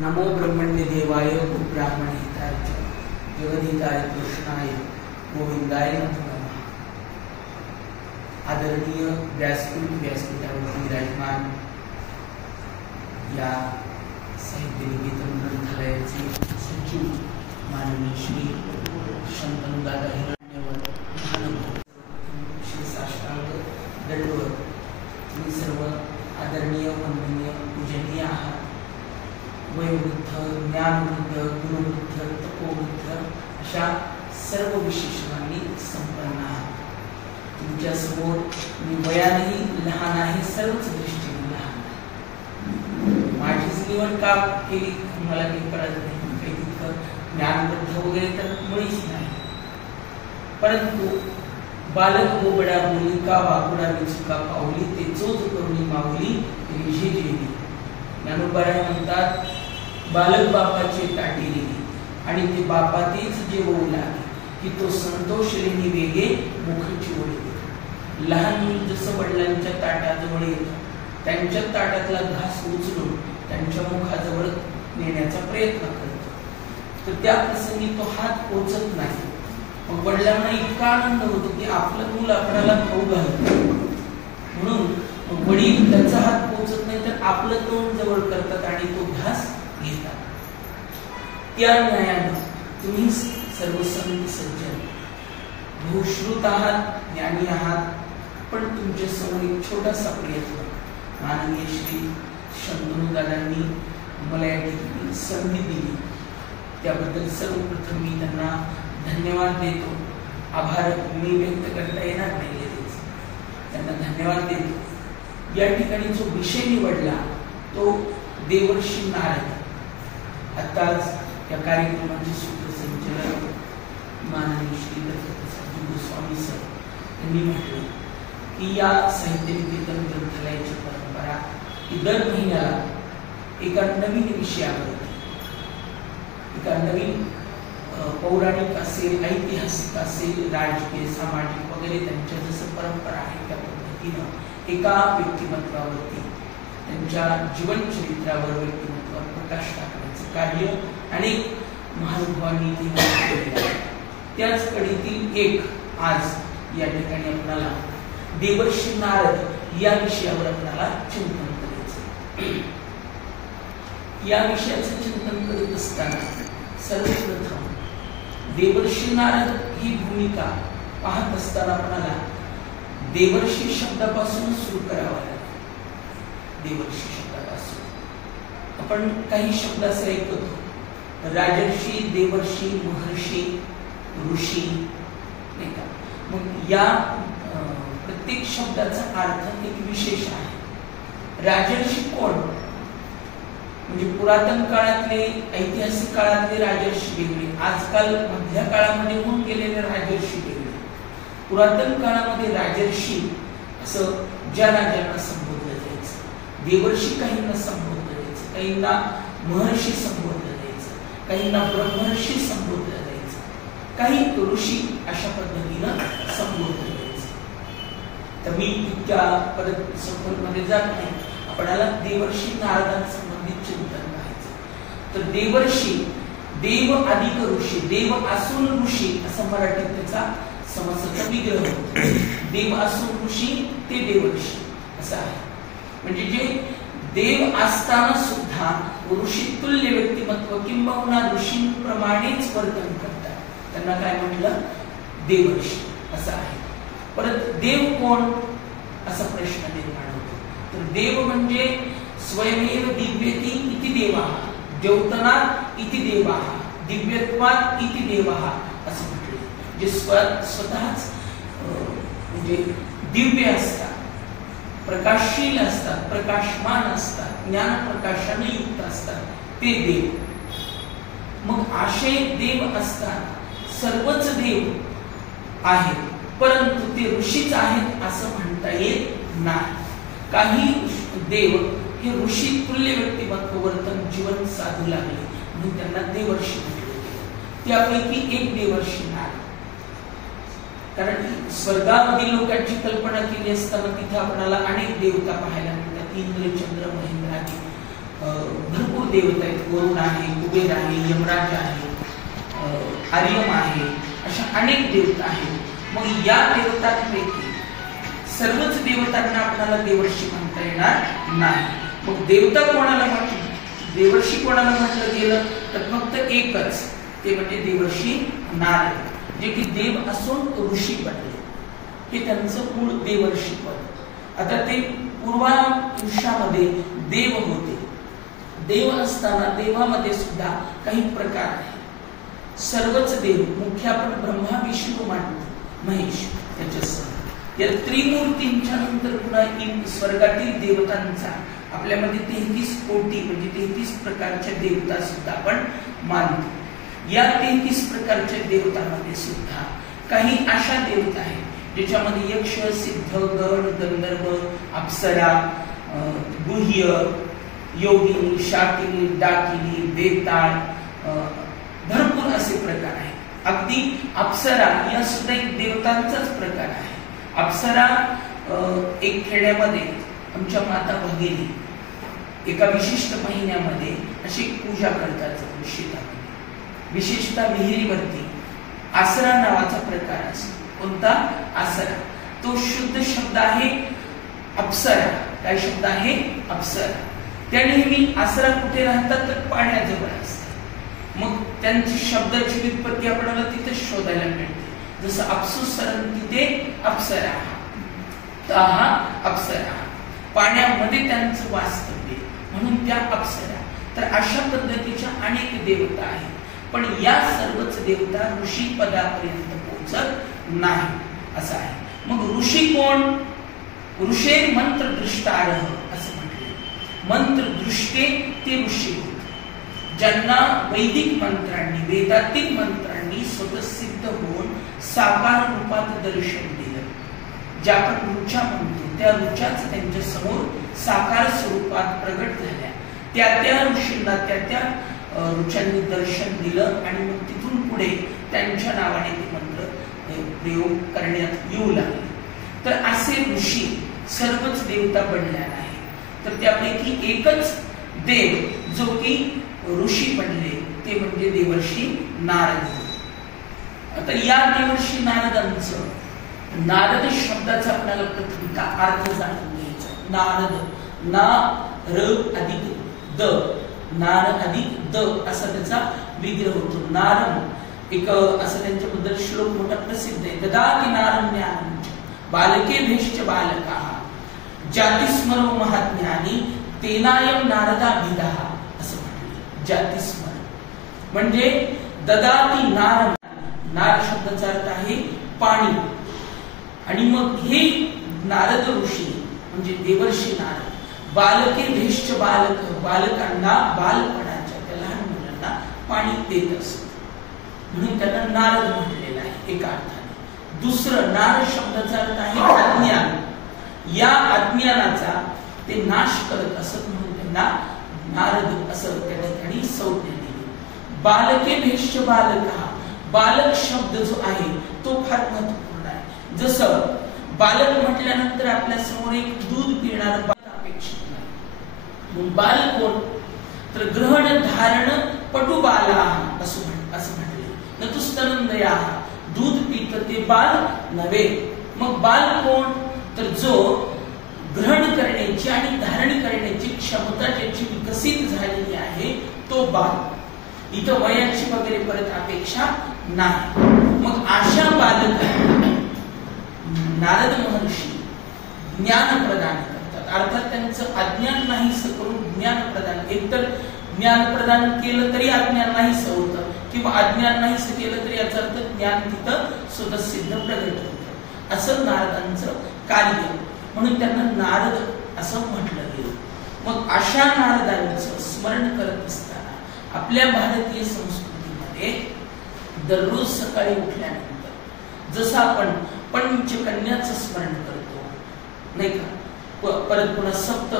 नमो ब्रह्मण्य देवाय ब्राह्मण हिताय जगदहिताय कृष्णाय गोविंदाय नमः। आदरणीय व्यासपीठावरती विराजमान या साहित्य निकेतन ग्रंथालयाचे सचिव माननीय श्री शंतनुदादा हिरण्यवर महानगर श्री साष्टांग दंडवत, तुम्ही सर्व आदरणीय वंदनीय पूजनीय आहात। वयोवृद्ध, ज्ञानवृद्ध, गुणवृद्ध, तपोवृद्ध अशा सर्व विशेषणांनी संपन्न आहात। तुमच्या समोर मी वयानेही लहान आहे, सर्वच दृष्टीने लहान आहे। माझीच निवड का केली मला काही कळत नाही, काही तितकं ज्ञानवृद्ध वगैरे तर मुळीच नाही, परंतु बालक बोबडा बोली का वाकुडा विचुका पावली ते चोच करुणी माऊली रिझे जेली। ज्ञानोबाराय म्हणतात, बालक बापाचे ताटी रेली आणि ते बापातीच जेवू लागे की तो संतोष लेणी वेगे मुखची ओळी। लहान मुल जसं वडिलांच्या ताटाजवळ येतं, त्यांच्या ताटातला घास उचलून त्यांच्या मुखाजवळ नेण्याचा प्रयत्न करतो, तर त्या प्रसंगी तो हात पोचत नाही। मग वडिलांना इतका आनंद होतो की आपलं मूल आपल्याला खाऊ घालतं, म्हणून वडील त्याचा हात पोचत नाही तर आपलं तोंड जवळ करतात आणि तो घास घेतात। त्या न्यायानं तुम्ही सर्व संत सज्जन भूश्रुत आहात, ज्ञानी आहात, पण तुमच्या समोर एक छोटासा प्रयत्न माननीय श्री शंतनुदादांनी मला या ठिकाणी संधी दिली, त्याबद्दल सर्वप्रथम मी त्यांना धन्यवाद देतो। आभार मी व्यक्त करता येणार नाही, त्यांना धन्यवाद देतो। या ठिकाणी जो विषय निवडला तो देवर्षी नारद। आताच या कार्यक्रमाचे सूत्रसंचालक माननीय श्री दत्तप्रसाद गोस्वामी सर यांनी म्हटलं की या साहित्य निकेतन ग्रंथालयाची परंपरा की दर महिन्याला एका नवीन विषयावरती, एका नवीन पौराणिक असेल, ऐतिहासिक असेल, राजकीय, सामाजिक वगैरे त्यांच्या जसं परंपरा आहे त्या पद्धतीनं एका व्यक्तिमत्वावरती, त्यांच्या जीवन चरित्रावर व्यक्तिमत्वावर प्रकाश टाकण्याचं कार्य अनेक महानुभावांनी केलेलं आहे। त्याच कडेतील एक आज या ठिकाणी आपल्याला देवर्षी नारद या विषयावर आपल्याला चिंतन करायचं। या विषयाचं चिंतन करत असताना सर्वप्रथम देवर्षी नारद ही भूमिका पाहत असताना आपल्याला देवर्षी शब्दापासून सुरू करावा लागेल। देवर्षी शब्दापासून आपण काही शब्द असे ऐकतो, राजर्षी, देवर्षी, महर्षी, ऋषी, नाही का? मग या प्रत्येक शब्दाचा अर्थ एक विशेष आहे। राजर्षी कोण? म्हणजे पुरातन काळातले, ऐतिहासिक काळातले राजर्षी वेगळे, आजकाल मधल्या काळामध्ये होऊन गेलेले राजर्षी वेगळे। पुरातन काळामध्ये राजर्षी असं ज्या राजांना संबोधलं जायचं, देवर्षी काहींना संबोधलं जायचं, काहींना महर्षी संबोधलं जायचं, काहींना ब्रह्मर्षी संबोधलं जायचं, काही ऋषी अशा पद्धतीनं संबोधलं जायचं। तर मी इतक्या परत सखोलमध्ये जात नाही, आपल्याला देवर्षी नारदांसंबंधित चिंतन करायचं। तर देवर्षी, देव अधिक ऋषी, देव असून ऋषी असं मराठीत त्याचा समासाचा विग्रह होतो। देव असून ऋषी ते देवर्षी असं आहे। म्हणजे जे देव असताना सुद्धा ऋषी तुल्य व्यक्तिमत्व किंबहुना ऋषींप्रमाणेच वर्तन करतात, त्यांना काय म्हटलं? देवर्षी असं आहे। परत देव कोण असा प्रश्न निर्माण होतो। तर देव म्हणजे स्वयमेव दिव्यति इति देवः, द्योतनात् इति देवः, दिव्यत्वात् इति देवः असं म्हटलं। जे स्वतःच म्हणजे दिव्य असतात, प्रकाशशील असतात, प्रकाशमान असतात, ज्ञान प्रकाशाने युक्त असतात, ते देव। मग असे देव असतात, सर्वच देव आहेत, परंतु ते ऋषीच आहेत असं म्हणता येत नाही। काही देव हे ऋषी तुल्य व्यक्तिमत्व वर्तन जीवन साधू लागले म्हणून त्यांना देवर्षी म्हटले गेले। त्यापैकी एक देवर्षी नारद। कारण स्वर्गामधील लोकांची कल्पना केली असताना तिथे आपल्याला अनेक देवता पाहायला मिळतात, इंद्र, चंद्र, महेंद्र आदी। भरपूर देवता आहेत. वरुण आहे, कुबेर आहे, यमराज आहे, आर्यम आहे, अशा अनेक देवता आहेत. मग या देवतांपैकी सर्वच देवतांना आपल्याला देवर्षी म्हणता येणार नाही. मग देवता कोणाला म्हटलं, देवर्षी कोणाला म्हटलं गेलं तर फक्त एकच, ते म्हणजे देवर्षी नारद, जे की देव असून ऋषी बनले. हे त्यांचं मूळ देवर्षी पद. आता ते पूर्वायुष्यामध्ये देव होते. देव असताना देवामध्ये सुद्धा काही प्रकार आहेत. सर्वच देव मुख्य आपण ब्रह्मा विष्णू मानतो, महेश त्याच्यासह या त्रिमूर्तींच्या नंतर पुन्हा स्वर्गातील देवतांचा आपल्यामध्ये 33 कोटी म्हणजे 33 प्रकारच्या देवता सुद्धा आपण मानतो. या 33 प्रकारच्या देवतांमध्ये सुद्धा काही अशा देवता आहेत ज्याच्यामध्ये यक्ष, सिद्ध, गण, गंधर्व, अप्सरा, गुह्य, योगिनी, शाकिनी, डाकिनी, बेताळ, भरपूर असे प्रकार आहेत. अगदी अप्सरा या सुद्धा एक देवतांचाच प्रकार आहे. अप्सरा एक खेड्यामध्ये आमच्या माता भगिनी एका विशिष्ट महिन्यामध्ये अशी पूजा करतात. शेतामध्ये विशेषतः विहिरीवरती आसरा नावाचा प्रकार असतो. कोणता? आसरा. तो शुद्ध शब्द आहे अप्सरा. काय शब्द आहे? अप्सरा. त्या नेहमी आसरा कुठे राहतात तर पाण्याजवळ असतात. मग त्यांची शब्दाची व्युत्पत्ती आपल्याला तिथे शोधायला मिळते. जसं अप्सुस तिथे अप्सरा, ताहा अप्सरा, पाण्यामध्ये त्यांचं वास्तव्य म्हणून त्या अप्सरा. तर अशा पद्धतीच्या अनेक देवता आहेत. पण या सर्वच देवता ऋषी पदापर्यंत पोहोचत नाही असं आहे. मग ऋषी कोण? ऋषे मंत्र दृष्टारह असं म्हटले. मंत्र दृष्टे ते ऋषी होते, ज्यांना वैदिक मंत्रांनी, वेदातील मंत्रांनी स्वतःसिद्ध होऊन साकार रूपात दर्शन दिलं. ज्या आपण ऋचा म्हणतो त्या ऋचाच त्यांच्या समोर साकार स्वरूपात प्रगट झाल्या. त्या ऋषींना त्या ऋचांनी दर्शन दिलं आणि मग तिथून पुढे त्यांच्या नावाने ते मंत्र प्रयोग करण्यात येऊ लागले. तर असे ऋषी सर्वच देवता बनलेला आहे. तर त्यापैकी एकच देव जो की ऋषी बनले ते म्हणजे देवर्षी नारद. आता या देवर्षी नारदांचं, नारद शब्दाचा आपल्याला प्रथम अर्थ जाणून घ्यायचा. नारद, ना र अधिक द, नार अधिक द असा त्याचा विग्रह होतो. नारम एक असं त्यांच्याबद्दल श्लोक मोठा प्रसिद्ध आहे. ददाति नारम ज्ञानम बालके भेश्च बालकाः जातिस्मरो महाज्ञानी तेनायम नारदाभिधाः असं म्हटलं. जातिस्मरण म्हणजे ददाति नारम, नार शब्दाचा अर्थ आहे पाणी. आणि मग हे नारद ऋषी म्हणजे देवर्षी नारद बालके भेश्च बालक, बालकांना बालपणाच्या त्या लहान मुलांना पाणी देत असत म्हणून त्यांना नारद म्हटलेलं आहे एका अर्थाने. दुसरं नार शब्दाचा अर्थ आहे अज्ञान. या अज्ञानाचा ते नाश करत असत म्हणून त्यांना नारद असं त्या ठिकाणी संज्ञा दिली. बालके भेश्च बालकः, बालक शब्द जो आहे तो फार महत्वपूर्ण आहे. जसं बालक म्हटल्यानंतर आपल्या समोर एक दूध पिणारं अपेक्षित नाही. बाल कोण? तर ग्रहण धारण पटु बाला असं म्हटले. न तू स्तनंदया, दूध पित ते बाल नव्हे. मग बाल कोण? तर जो ग्रहण करण्याची आणि धारण करण्याची क्षमता ज्याची विकसित झालेली आहे तो बाल. इथं वयाची वगैरे परत अपेक्षा नाही. मग अशा बालकांना नारद महर्षी ज्ञान प्रदान करतात. अर्थात त्यांचं अज्ञान नाहीसं करून ज्ञान प्रदान, एकतर ज्ञान प्रदान केलं तरी अज्ञान नाहीसं होतं किंवा अज्ञान नाहीसं केलं तरी याचा अर्थ ज्ञान तिथं स्वतःसिद्ध प्रगट होतं. असं नारदांचं कार्य म्हणून त्यांना नारद असं म्हटलं गेलं. मग अशा नारदांचं स्मरण करत असताना आपल्या भारतीय संस्कृतीमध्ये दररोज सकाळी उठल्यानंतर जसं आपण पंचकन्याचं स्मरण करतो नाही का, परत पुन्हा सप्त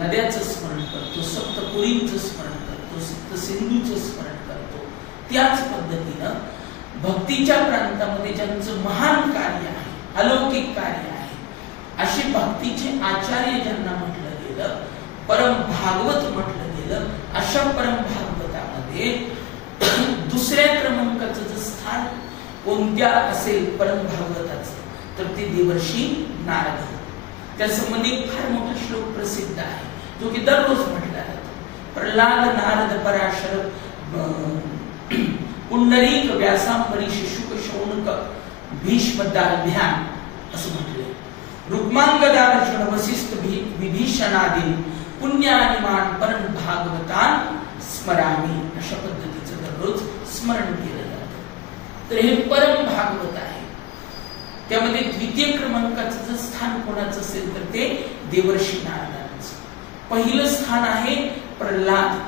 नद्याचं स्मरण करतो, सप्तपुरींचं स्मरण करतो, सप्त सिंधूचं स्मरण करतो, त्याच पद्धतीनं भक्तीच्या प्रांतामध्ये ज्यांचं महान कार्य आहे, अलौकिक कार्य आहे, असे भक्तीचे आचार्य ज्यांना म्हटलं गेलं, परम भागवत म्हटलं गेलं. अशा परम भागवतामध्ये दुसऱ्या क्रमांकाचं जर स्थान कोणत्या असेल परम भागवताचं तर ते देवर्षी नारद. त्या संबंधी फार मोठा श्लोक प्रसिद्ध आहे जो की दररोज म्हटला जातो. प्रल्हाद नारद पराशर पुंडरीक व्यासांबरीश शुक शौनक भीष्म दालभ्यान असं म्हटलंय. रुक्मांगदार्जुन वसिष्ठ विभीषणादी पुण्यानिमान परम भागवतान स्मरामी अशा पद्धतीचं दररोज स्मरण केलं जातं. तर हे परम भागवत आहे. त्यामध्ये द्वितीय क्रमांकाचं जर स्थान कोणाचं असेल तर ते देवर्षी नारदांचं. पहिलं स्थान आहे प्रल्हाद,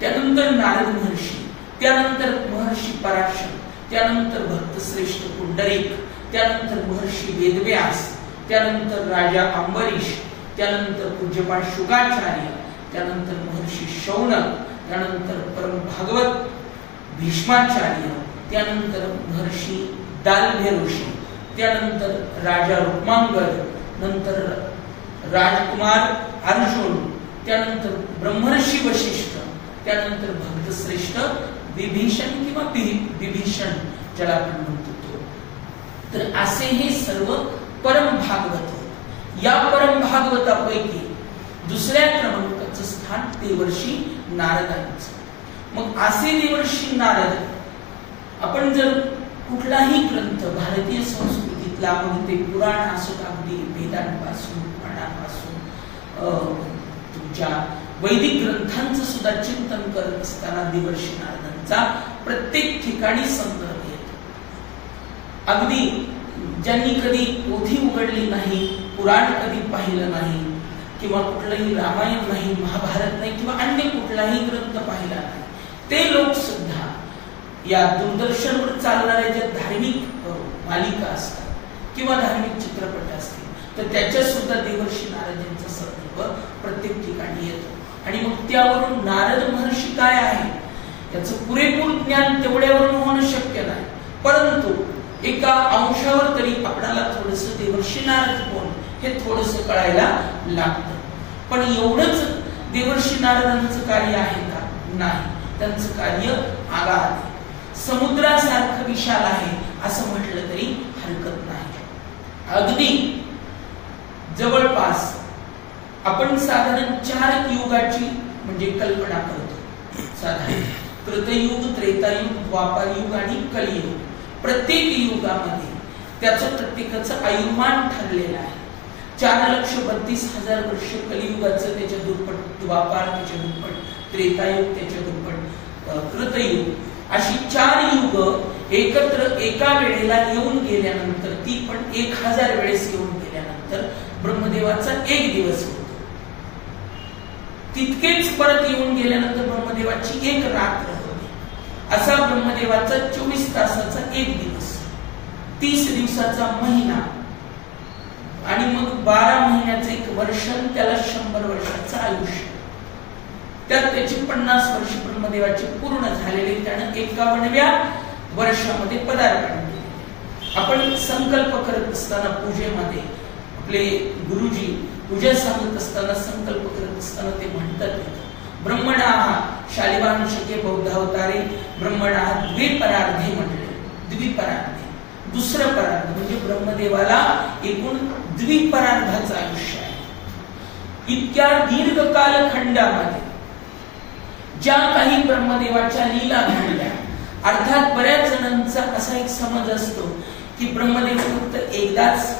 त्यानंतर नारद महर्षी, त्यानंतर महर्षी पराशर, त्यानंतर भक्तश्रेष्ठ पुंडरीक, त्यानंतर महर्षी वेदव्यास, त्यानंतर राजा अंबरीश, त्यानंतर पूज्यपाद शुकाचार्य, त्यानंतर महर्षी शौनक, त्यानंतर परम भागवत भीष्माचार्य, त्यानंतर महर्षी दालभ्य ऋषी, त्यानंतर राजा रुक्मांगद, नंतर राजकुमार अर्जुन, त्यानंतर ब्रह्मर्षी वशिष्ठ, त्यानंतर भक्तश्रेष्ठ विभीषण किंवा विभीषण ज्याला आपण म्हणतो तो. तर असे हे सर्व परम भागवत होत. या परम भागवतापैकी दुसऱ्या क्रमांकाचं स्थान देवर्षी नारदांचं. मग असे देवर्षी नारद आपण जर कुठलाही ग्रंथ भारतीय संस्कृतीतला आपण ते पुराण असो अगदी वेदांपासून पुराणापासून तुमच्या वैदिक ग्रंथांचं सुद्धा चिंतन करत असताना देवर्षी नारदांचा प्रत्येक ठिकाणी संदर्भ येतो. अगदी ज्यांनी कधी पोथी उघडली नाही, पुराण कधी पाहिलं नाही किंवा कुठलंही रामायण नाही, महाभारत नाही किंवा अन्य कुठलाही ग्रंथ पाहिला नाही, ते लोक सुद्धा या दूरदर्शनवर चालणाऱ्या ज्या धार्मिक मालिका असतात किंवा धार्मिक चित्रपट असतील तर त्याच्या सुद्धा देवर्षी नारद यांचा संदर्भ प्रत्येक ठिकाणी येतो. आणि मग त्यावरून नारद महर्षी काय आहे याचं पुरेपूर ज्ञान तेवढ्यावरून होणं शक्य नाही, परंतु एका अंशावर तरी आपल्याला थोडंसं देवर्षी नारद कोण हे थोडंसं कळायला लागतं. पण एवढंच देवर्षी नारदांचं कार्य आहे का? नाही. त्यांचं कार्य आगाध आहे, समुद्रासारखं विशाल आहे असं म्हटलं तरी हरकत नाही. अगदी जवळपास आपण साधारण 4 युगाची म्हणजे कल्पना करतो. साधारण कृतयुग, त्रेतायुग, द्वापारयुग आणि कलियुग. प्रत्येक युगामध्ये त्याचं प्रत्येकाचं आयुर्मान ठरलेलं आहे. 4,32,000 वर्ष कलियुगाचं, त्याच्या दुप्पट द्वापार, त्याच्या दुप्पट त्रेतायुग, त्याच्या दुप्पट कृतयुग, अशी 4 युग एकत्र एका वेळेला येऊन गेल्यानंतर, ती पण 1000 वेळेस येऊन गेल्यानंतर ब्रह्मदेवाचा 1 दिवस होतो. तितकेच परत येऊन गेल्यानंतर ब्रह्मदेवाची 1 रात्र होती. असा ब्रह्मदेवाचा 24 तासाचा 1 दिवस, 30 दिवसाचा महिना आणि मग 12 महिन्याचं 1 वर्ष, त्याला 100 वर्षाचं आयुष्य. त्यात त्याची 50 वर्ष ब्रह्मदेवाची पूर्ण झालेले, त्यानं 51व्या वर्षामध्ये पदार्पण केले. आपण संकल्प करत असताना पूजेमध्ये आपले गुरुजी पूजा सांगत असताना, संकल्प करत असताना ते म्हणतात, ब्रह्मणाः शालिवाहन शके बौद्धावतारे ब्रह्मणाः द्विपरार्धे म्हटले. द्विपरार्धे, दुसरं परार्ध म्हणजे ब्रह्मदेवाला एकूण द्विपरार्धाचं आयुष्य आहे. इतक्या दीर्घ कालखंडामध्ये ज्या काही ब्रह्मदेवाच्या लीला घडल्या, अर्थात बऱ्याच जणांचा असा एक समज असतो की ब्रह्मदेव फक्त एकदाच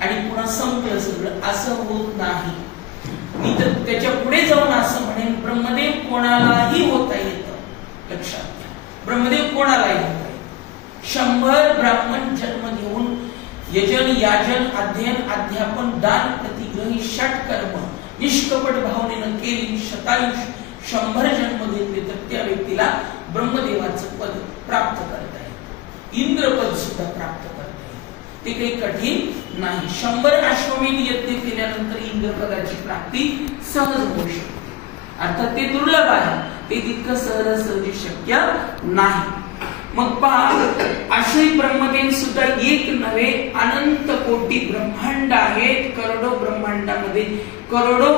आणि पुन्हा संपलं सगळं, असं होत नाही. मी तर त्याच्या पुढे जाऊन असं म्हणेन, ब्रह्मदेव कोणालाही होता येतं. लक्षात घ्या, ब्रह्मदेव कोणालाही होता येतं. 100 ब्राह्मण जन्म घेऊन यजन, याजन, अध्ययन, अध्यापन, दान, प्रतिग्रह, षटकर्म निष्कपट भावनेनं केली, शतायुष 100 जन्म घेतले तर त्या व्यक्तीला ब्रह्मदेवाचं पद प्राप्त करता येतं. इंद्रपद सुद्धा प्राप्त करता येतं. ते काही कठीण नाही. 100 अश्वमेध यज्ञ केल्यानंतर इंद्रपदाची प्राप्ती सहज होऊ शकते. अर्थात ते दुर्लभ आहे, ते तितकं सहजासहजी शक्य नाही. मग पहा, असे ब्रह्मदेव सुद्धा एक नव्हे अनंत कोटी ब्रह्मांड आहेत. करोडो ब्रह्मांडामध्ये करोडो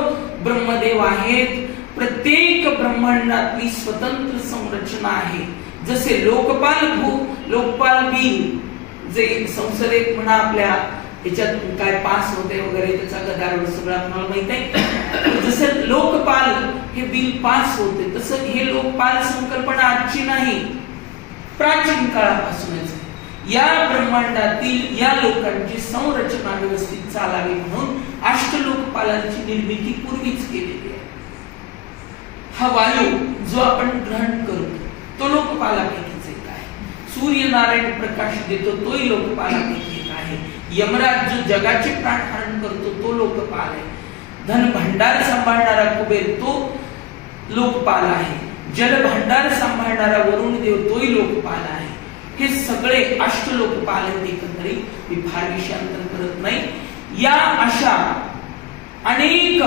ब्रह्मदेव आहेत, प्रत्येक ब्रह्मांडातली स्वतंत्र संरचना आहे. जसे लोकपाल बिल जे संसदेत म्हणा आपल्या याच्यात काय पास होते वगैरे त्याचा गदारोळ सगळं आपल्याला माहित आहे. जसं लोकपाल हे बिल पास होते तसं हे लोकपाल संकल्पना आजची नाही, प्राचीन काळापासूनच. या ब्रह्मांडातील या लोकांची संरचना व्यवस्थित चालावी म्हणून अष्टलोकपालांची निर्मिती पूर्वीच केलेली आहे. हा वायू जो आपण ग्रहण करतो तो लोकपालापैकीच एक आहे. सूर्यनारायण प्रकाश देतो तोही लोकपालापैकी एक आहे. यमराज जो जगाचे प्राणहरण करतो तो लोकपाल आहे. धन भांडार सांभाळणारा कुबेर तो लोकपाल आहे. जल भांडार सांभाळणारा वरुण देव तोही लोकपाल आहे. हे सगळे अष्टलोकपाल आहेत. एकंदरीत मी फार विषयांतर करत नाही. या अशा अनेक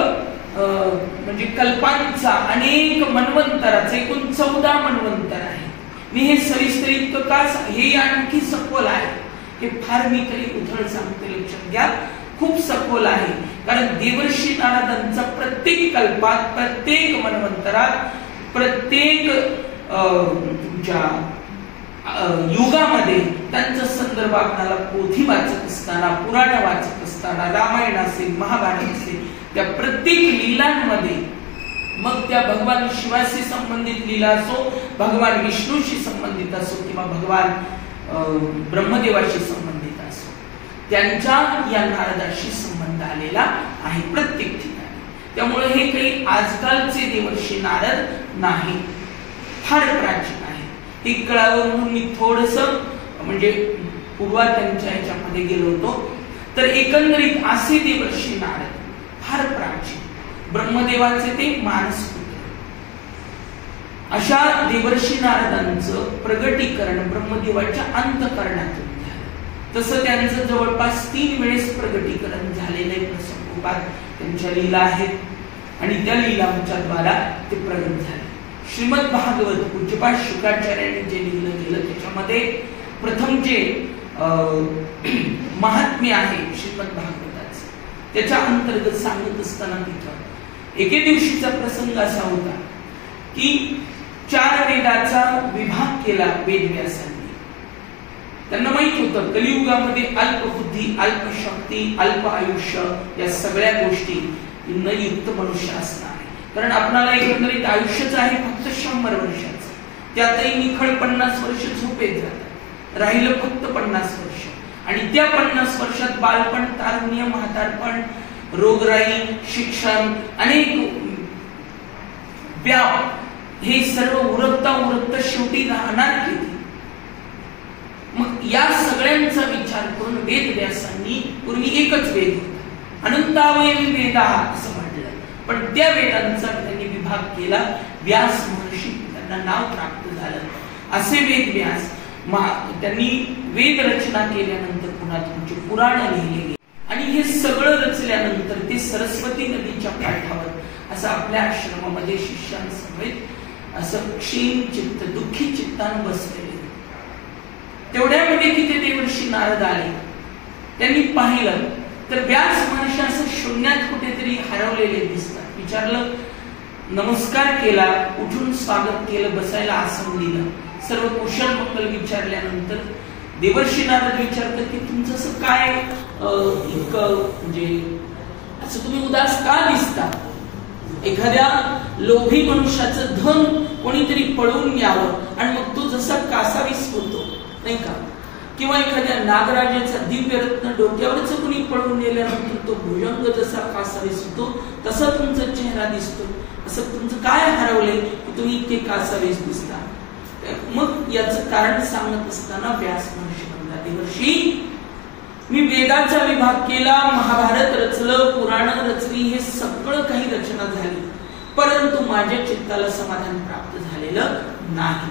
म्हणजे कल्पांचा, अनेक मनवंतराचा, एकूण 14 मनवंतर आहे. मी हे सविस्तर इतकं का, हे आणखी सखोल आहे. हे फार मी तरी उथळ सांगते, लक्षात घ्या. खूप सखोल आहे. कारण देवर्षी नारदांचा प्रत्येक कल्पात, प्रत्येक मनवंतरात, प्रत्येक तुमच्या युगामध्ये त्यांचा संदर्भ आपल्याला पोथी वाचत असताना, पुराण वाचत असताना, रामायण असेल, महाभारत असेल, त्या प्रत्येक लीलांमध्ये, मग त्या भगवान शिवाशी संबंधित लीला असो, भगवान विष्णूशी संबंधित असो किंवा भगवान ब्रह्मदेवाशी संबंधित असो, त्यांच्या या नारदाशी संबंध आलेला आहे प्रत्येक ठिकाणी. त्यामुळे हे काही आजकालचे देवर्षी नारद नाही, फार प्राचीन आहे. हे कळावं म्हणून मी थोडस म्हणजे पूर्वा त्यांच्या ह्याच्यामध्ये गेलो होतो. तर एकंदरीत असे देवर्षी नारद फार प्राचीन, ब्रह्मदेवाचे ते मानसपुत्र. अशा देवर्षी नारदांचं प्रगटीकरण ब्रह्मदेवाच्या अंतःकरणातून झालं. तसं त्यांचं जवळपास 3 वेळेस प्रगटीकरण झालेले प्रसंगोपात त्यांच्या लीला आहेत आणि त्या लीलांच्या द्वारा ते प्रगट झाले. श्रीमद भागवत पूज्यपाद शुकाचार्यांनी जे लिहिलं गेलं त्याच्यामध्ये प्रथम जे महात्म्य आहे श्रीमद भागवताचं, त्याच्या अंतर्गत सांगत असताना तिथं एके दिवशीचा प्रसंग असा होता की 4 वेदाचा विभाग केला वेदव्यासांनी. त्यांना माहित होतं कलियुगामध्ये अल्प बुद्धी, अल्प शक्ती, अल्प आयुष्य या सगळ्या गोष्टी न युक्त मनुष्य असणार. कारण आपणाला एकंदरीत आयुष्यच आहे फक्त 100 वर्षाचं, त्यातही निखळ 50 वर्ष झोपेत जातात, राहिलं फक्त 50 वर्ष. आणि त्या 50 वर्षात बालपण, तारुण्य, म्हातारपण, रोगराई, शिक्षण, अनेक व्याप, हे सर्व उरकता शेवटी राहणार किती. मग या सगळ्यांचा विचार करून वेदव्यासांनी, पूर्वी एकच वेद होता, अनंतावयवी वेदाः असं म्हटलं, पण त्या वेदांचा त्यांनी विभाग केला. व्यास महर्षी त्यांना नाव प्राप्त झालं. असे वेदव्यास त्यांनी वेद रचना केल्यानंतर पुन्हा तुमचे पुराण लिहिले आणि हे सगळं रचल्यानंतर ते सरस्वती नदीच्या काठावर असं आपल्या आश्रमामध्ये शिष्यांसमवेत असं क्षीण चित्त, दुःखी चित्तानं बसलेले. तेवढ्यामध्ये तिथे देवर्षी नारद आले. त्यांनी पाहिलं तर व्यास महर्षी असं शून्यात कुठेतरी हरवलेले दिसतात. विचारलं, नमस्कार केला, उठून स्वागत केलं, बसायला आसन दिलं, सर्व कुशल मंगल विचारल्यानंतर देवर्षी नारद विचारतात की तुमचं असं काय इतकं म्हणजे असं तुम्ही उदास का दिसता? एखाद्या लोभी मनुष्याचं धन कोणीतरी पळवून यावं आणि मग तो जसा कासावीस होतो नाही का, किंवा एखाद्या नागराजाचा दिव्य रत्न डोक्यावरच कोणी पळवून नेल्यानंतर तो भुजंग जसा कासावीस होतो तसा तुमचा चेहरा दिसतो. असं तुमचं काय हरवलंय की तुम्ही इतके कासावीस दिसता? मग याचं कारण सांगत असताना व्यास महर्षी म्हणतात, देवर्षी मी वेदाचा विभाग केला, महाभारत रचलं, पुराण रचली, हे सगळं काही रचना झाली, परंतु माझ्या चित्ताला समाधान प्राप्त झालेलं नाही.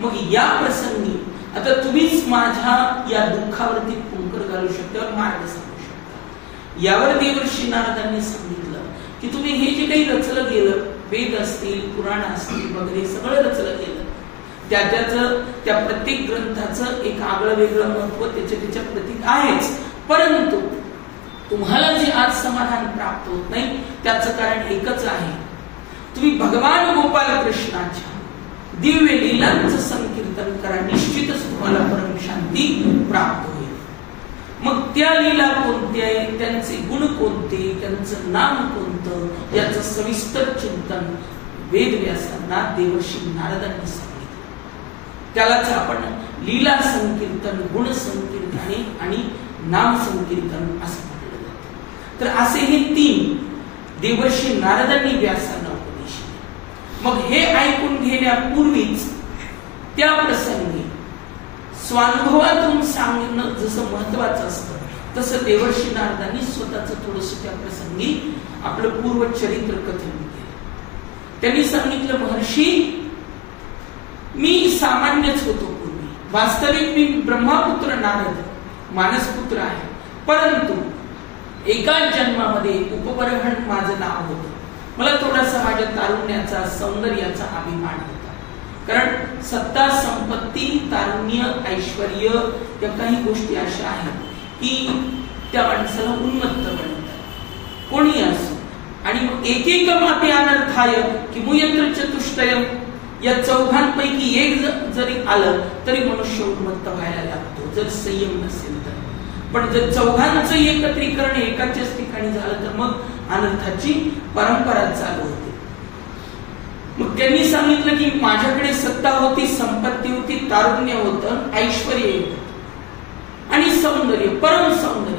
मग या प्रसंगी आता तुम्हीच माझ्या या दुःखावरती फुंकर घालू शकता, मार्ग सांगू शकता. यावर देवर्षी नारदांनी सांगितलं की तुम्ही हे जे काही रचलं गेलं, वेद असतील, पुराण असतील वगैरे सगळं रचलं गेलं, त्या प्रत्येक ग्रंथाचं एक आगळं वेगळं महत्व त्याच्या प्रतीक आहेच, परंतु तुम्हाला जे आज समाधान प्राप्त होत नाही त्याचं कारण एकच आहे, तुम्ही भगवान गोपाल कृष्णाच्या दिव्य लीलांचं संकीर्तन करा, निश्चितच तुम्हाला परम शांती प्राप्त होईल. मग त्या लीला कोणत्या आहेत, त्यांचे गुण कोणते, त्यांचं नाम कोणतं, याचं सविस्तर चिंतन वेदव्यासांना देवर्षी नारदांनी सांगितलं. त्यालाच आपण लीला संकीर्तन, गुण संकीर्तन आणि नाम संकीर्तन असं म्हटलं जातं. तर असे हे 3 देवर्षी नारदांनी व्यासांना उपदेश दिले. मग हे ऐकून घेण्यापूर्वीच त्या प्रसंगी स्वानुभवातून सांगणं जसं महत्वाचं असतं तसं देवर्षी नारदांनी स्वतःचं थोडंसं त्या प्रसंगी आपलं पूर्व चरित्र कथन केलं. त्यांनी सांगितलं, महर्षी मी सामान्यच होतो पूर्वी, वास्तविक मी ब्रह्मापुत्र नारद मानसपुत्र आहे, परंतु एका जन्मामध्ये उपबर्हण माझं नाव होतं. मला थोडासा माझ्या तारुण्याचा सौंदर्याचा अभिमान होता, कारण सत्ता संपत्ती तारुण्य ऐश्वर्य या काही गोष्टी अशा आहेत की त्या माणसाला उन्मत्त बनवतात कोणी असो. आणि मग एक माते अनर्थाय किमुयत्र चतुष्टय या 4 एक जरी आलं तरी मनुष्य उन्मत्त व्हायला लागतो जर संयम नसेल तर. पण जर 4 एकत्रीकरण एकाच ठिकाणी झालं तर मग अनर्थाची परंपरा चालू होते. मग त्यांनी सांगितलं की माझ्याकडे सत्ता होती, संपत्ती होती, तारुण्य होतं, ऐश्वर्य होतं आणि सौंदर्य, परम सौंदर्य.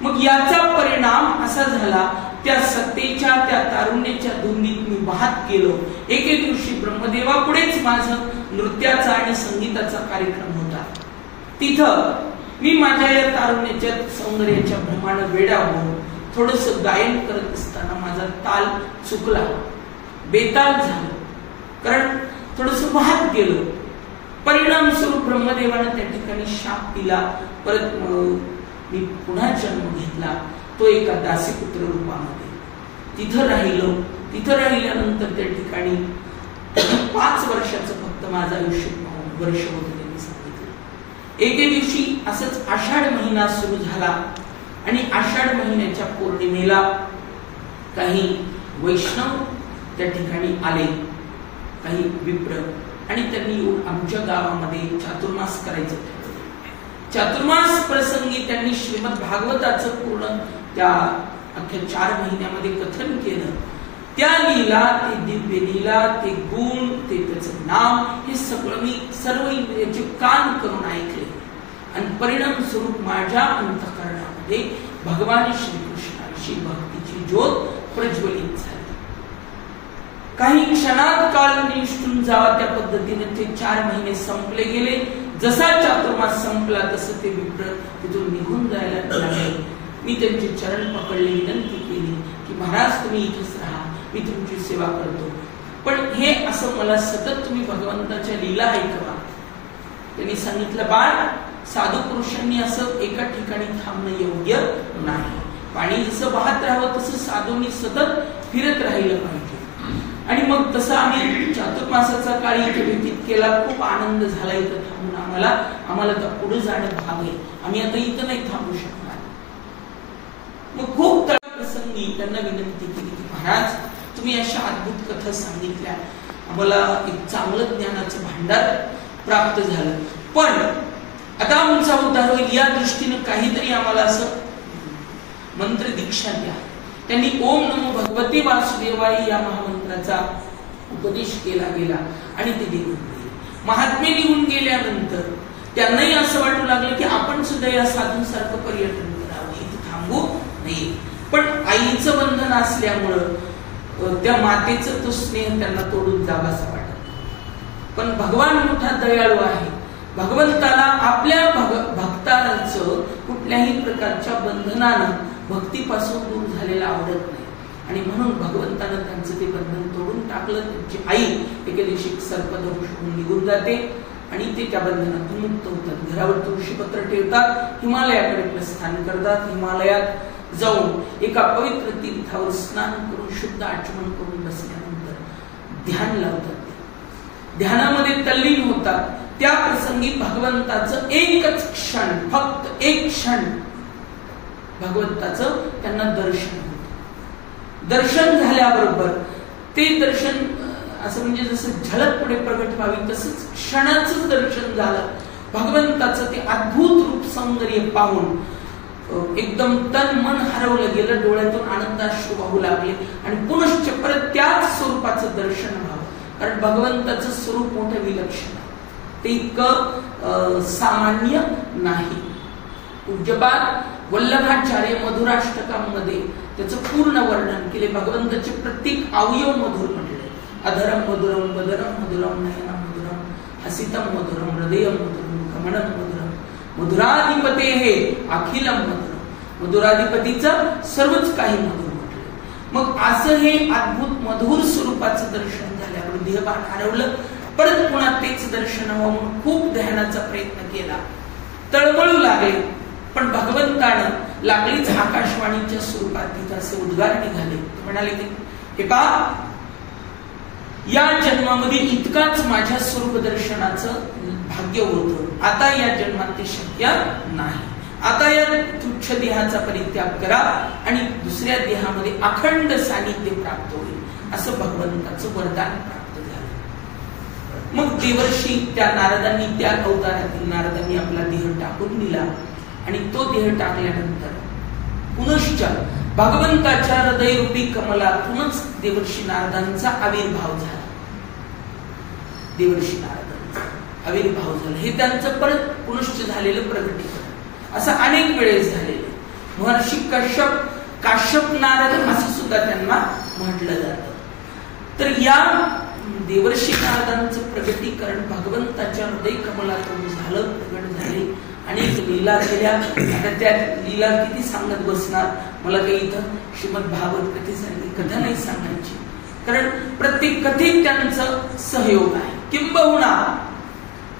मग याचा परिणाम असा झाला, त्या सत्तेच्या त्या तारुण्याच्या धुंदीत मी वाहत गेलो. एके दिवशी ब्रह्मदेवापुढेच माझं नृत्याचा आणि संगीताचा कार्यक्रम होता. तिथं मी माझ्या या तारुण्याच्या सौंदर्याच्या भ्रमाने वेडा होऊन थोडंसं गायन करत असताना माझा ताल चुकला, बेताल झालं, कारण थोडंसं वाहत गेलो. परिणाम स्वरूप ब्रह्मदेवानं त्या ठिकाणी शाप दिला. परत मी पुन्हा जन्म घेतला, तो एका दासीपुत्र रूपामध्ये. तिथं राहिलो. तिथं राहिल्यानंतर त्या ठिकाणी 5 वर्षाचं फक्त माझं आयुष्य वर्ष होतं त्यांनी सांगितलं. एके दिवशी असंच आषाढ महिना सुरू झाला आणि आषाढ महिन्याच्या पौर्णिमेला काही वैष्णव त्या ठिकाणी आले, काही विप्र, आणि त्यांनी येऊन आमच्या गावामध्ये चातुर्मास करायचं ठरवलं. चातुर्मास प्रसंगी त्यांनी श्रीमद भागवताचं पूर्ण त्या अख्ख्या 4 महिन्यामध्ये कथन केलं. त्या लीला, ते दिव्य लीला, ते गुण, ते त्याचं नाव, हे सगळं मी सर्व इंद्रियाचे कान करून ऐकले आणि परिणाम स्वरूप माझ्या अंतःकरणामध्ये भगवान श्रीकृष्णाची भक्तीची ज्योत प्रज्वलित झाली. काही क्षणात काळ निष्ठून जावा त्या पद्धतीने ते 4 महिने संपले गेले. जसा चातुर्मास संपला तसं ते विप्र तिथून निघून जायला लागले. मी त्यांचे चरण पकडले, विनंती केली की महाराज तुम्ही इथेच राहा, मी तुमची सेवा करतो, पण हे असं मला सतत तुम्ही भगवंताच्या लीला ऐकवा. त्यांनी सांगितलं, बाळ, साधू पुरुषांनी असं एका ठिकाणी थांबणं योग्य नाही. पाणी जसं वाहत राहावं तसं साधूंनी सतत फिरत राहिलं पाहिजे. आणि मग तसं आम्ही चातुर्मासाचा काळ इथे व्यतीत केला. खूप आनंद झाला इथं थांबून. आम्हाला तर पुढे जाणं भाग आहे, आम्ही आता इथं नाही थांबू शकणार. मग खूप प्रसंगी त्यांना विनंती केली की महाराज तुम्ही अशा अद्भुत कथा सांगितल्या, आम्हाला एक चांगलं ज्ञानाचं भांडार प्राप्त झालं, पण आता आमचा उद्धार होईल या दृष्टीने काहीतरी आम्हाला असं मंत्र दीक्षा द्या. त्यांनी ओम नमो भगवते वासुदेवाय या महामंत्राचा उपदेश केला गेला आणि ते निघून गेले. महात्मे निघून गेल्यानंतर त्यांनाही असं वाटू लागलं की आपण सुद्धा या साधूंसारखं पर्यटन करावं, इथे थांबू नये. पण आईचं बंधन असल्यामुळं त्या मातेचं तो स्नेह त्यांना तोडून जावासा वाटत. पण भगवान मोठा दयाळू आहे. भगवंताला आपल्या भक्तांचं कुठल्याही प्रकारच्या बंधनानं भक्तीपासून दूर झालेला आवडत नाही आणि म्हणून भगवंतानं त्यांचं ते बंधन तोडून टाकलं. त्यांची आई एके दिवशी सर्पदंश होऊन निघून जाते आणि ते त्या बंधनातून मुक्त होतात. घरावर तुळशीपत्र ठेवतात, हिमालयाकडे प्रस्थान करतात. हिमालयात जाऊन एका पवित्र तीर्थावर स्नान करून शुद्ध आचमन करून बसल्यानंतर ध्यान लावतात. ध्यानामध्ये तल्लीन होतात. त्या प्रसंगी भगवंताचं एकच क्षण, फक्त एक क्षण भगवंताचं त्यांना दर्शन होतं. दर्शन झाल्याबरोबर ते दर्शन असं म्हणजे जसं झलक पुढे प्रगट व्हावी तसंच क्षणाचं दर्शन झालं. भगवंताचं ते अद्भुत रूप सौंदर्य पाहून एकदम तन मन हरवलं गेलं. डोळ्यातून आनंदाश्रू वाहू लागले आणि पुनश्च परत त्याच स्वरूपाचं दर्शन व्हावं. कारण भगवंताचं स्वरूप मोठं विलक्षण आहे, ते इतकं सामान्य नाही. पूज्यपाद वल्लभाचार्य मधुराष्टकामध्ये त्याचं पूर्ण वर्णन केले. भगवंताचे प्रत्येक अवयव मधुर म्हटले. अधरम मधुरम, बदरम मधुरम, नयनम मधुरम, हसितम मधुरम, हृदयम मधुरम, गमनम मधुरम, मधुराधिपते हे अखिलम मधुरम. मधुराधिपतीचं सर्वच काही मधुर म्हटले. मग असं हे अद्भुत मधुर स्वरूपाचं दर्शन झाल्यावर देहभान हरवलं. परत पुन्हा तेच दर्शन व्हावं म्हणून खूप ध्यानाचा प्रयत्न केला, तळमळू लागले. पण भगवंतानं लागलीच आकाशवाणीच्या स्वरूपात तिथं असे उद्गार निघाले. म्हणाले की हे पहा, या जन्मामध्ये इतकाच माझ्या स्वरूप दर्शनाचं भाग्य होतं, आता या जन्मात ते शक्य नाही. आता या तुच्छ देहाचा परित्याग करा आणि दुसऱ्या देहामध्ये अखंड सानिध्य प्राप्त होईल, असं भगवंताचं वरदान प्राप्त झालं. मग देवर्षी त्या नारदांनी, त्या अवतारातील नारदांनी आपला देह टाकून दिला आणि तो देह टाकल्यानंतर पुनश्च भगवंताच्या हृदयरूपी कमलातूनच देवर्षी नारदांचा आविर्भाव झाला. देवर्षी नारदांचा आविर्भाव झाला हे त्यांचं परत पुनश्च झालेलं प्रगटीकरण. असं अनेक वेळेस झालेलं. महर्षी काश्यप नारद असं सुद्धा त्यांना म्हटलं जातं. तर या देवर्षी नारदांचं प्रगटीकरण भगवंताच्या हृदय कमलातून झालं, प्रगट झाले. अनेक लीला केल्या. आता त्या लीला किती सांगत बसणार, मला काही इथं श्रीमद भागवत कथेसारखी कथा नाही सांगायची, कारण प्रत्येक कथेत त्यांचं सहयोग आहे. किंबहुना